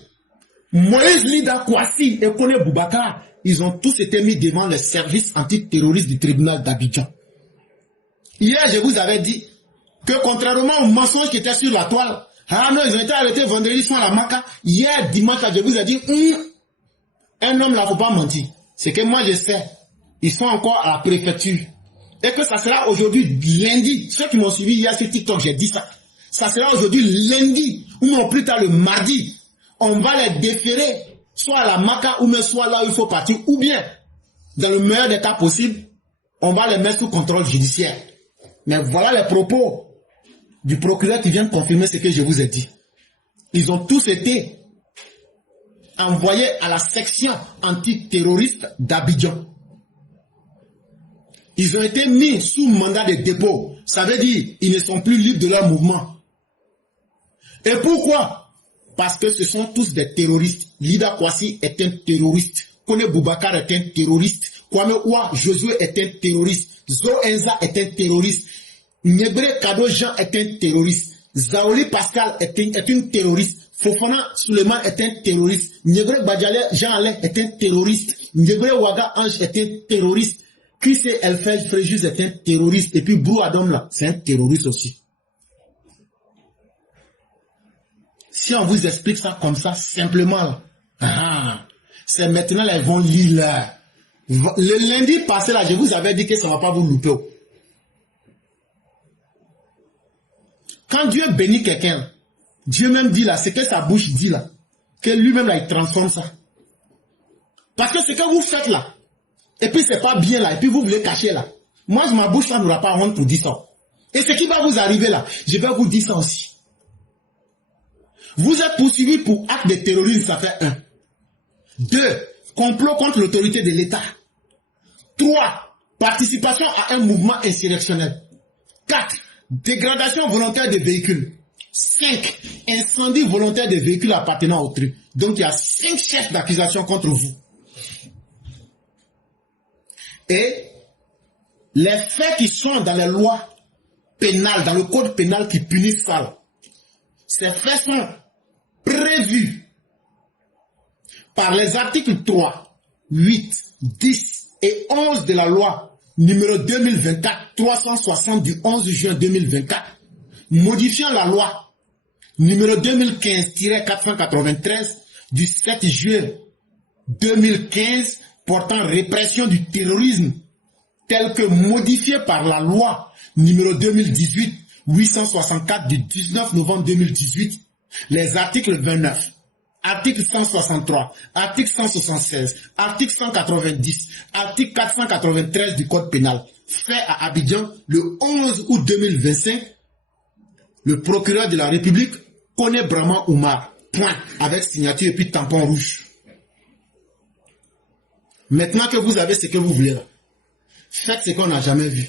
Moïse Lida Kouassi et Kone Boubacar, ils ont tous été mis devant les services antiterroristes du tribunal d'Abidjan. Hier, je vous avais dit que contrairement aux mensonges qui étaient sur la toile, ah non, ils ont été arrêtés vendredi soir à la Maca. Hier, dimanche, je vous ai dit, un homme là, faut pas mentir. C'est que moi, je sais, ils sont encore à la préfecture. Et que ça sera aujourd'hui, lundi. Ceux qui m'ont suivi hier sur TikTok, j'ai dit ça. Ça sera aujourd'hui lundi, ou non plus tard le mardi. On va les déférer, soit à la Maca, ou même soit là où il faut partir, ou bien, dans le meilleur des cas possible, on va les mettre sous contrôle judiciaire. Mais voilà les propos du procureur qui vient de confirmer ce que je vous ai dit. Ils ont tous été envoyés à la section antiterroriste d'Abidjan. Ils ont été mis sous mandat de dépôt. Ça veut dire qu'ils ne sont plus libres de leur mouvement. Et pourquoi? Parce que ce sont tous des terroristes. Lida Kouassi est un terroriste. Kone Boubacar est un terroriste. Kwame Oua Josué est un terroriste. Zo Enza est un terroriste. Niebre Kado Jean est un terroriste. Zaoli Pascal est une terroriste. Fofana Suleiman est un terroriste. Niebre Badjale Jean Alain est un terroriste. Niebre Waga Ange est un terroriste. Kissé Elfège Fréjus est un terroriste. Et puis Brou Adam là, c'est un terroriste aussi. Si on vous explique ça comme ça, simplement, c'est maintenant là, ils vont lire là. Le lundi passé là, je vous avais dit que ça ne va pas vous louper. Quand Dieu bénit quelqu'un, Dieu même dit là, c'est que sa bouche dit là, que lui-même là, il transforme ça. Parce que ce que vous faites là, et puis c'est pas bien là, et puis vous voulez cacher là. Moi, ma bouche là n'aura pas honte pour dire ça. Et ce qui va vous arriver là, je vais vous dire ça aussi. Vous êtes poursuivi pour acte de terrorisme, ça fait 1. 2. Complot contre l'autorité de l'État. 3. Participation à un mouvement insurrectionnel. 4. Dégradation volontaire des véhicules. 5. Incendie volontaire des véhicules appartenant à autrui. Donc il y a 5 chefs d'accusation contre vous. Et les faits qui sont dans les lois pénales, dans le code pénal qui punit ça, ces faits sont prévus par les articles 3, 8, 10 et 11 de la loi numéro 2024-360 du 11 juin 2024, modifiant la loi numéro 2015-493 du 7 juin 2015 portant répression du terrorisme, tel que modifié par la loi numéro 2018-864 du 19 novembre 2018, les articles 29, article 163, article 176, article 190, article 493 du Code pénal, fait à Abidjan le 11 août 2025, le procureur de la République connaît Brahma Oumar, point, avec signature et puis tampon rouge. Maintenant que vous avez ce que vous voulez, faites ce qu'on n'a jamais vu.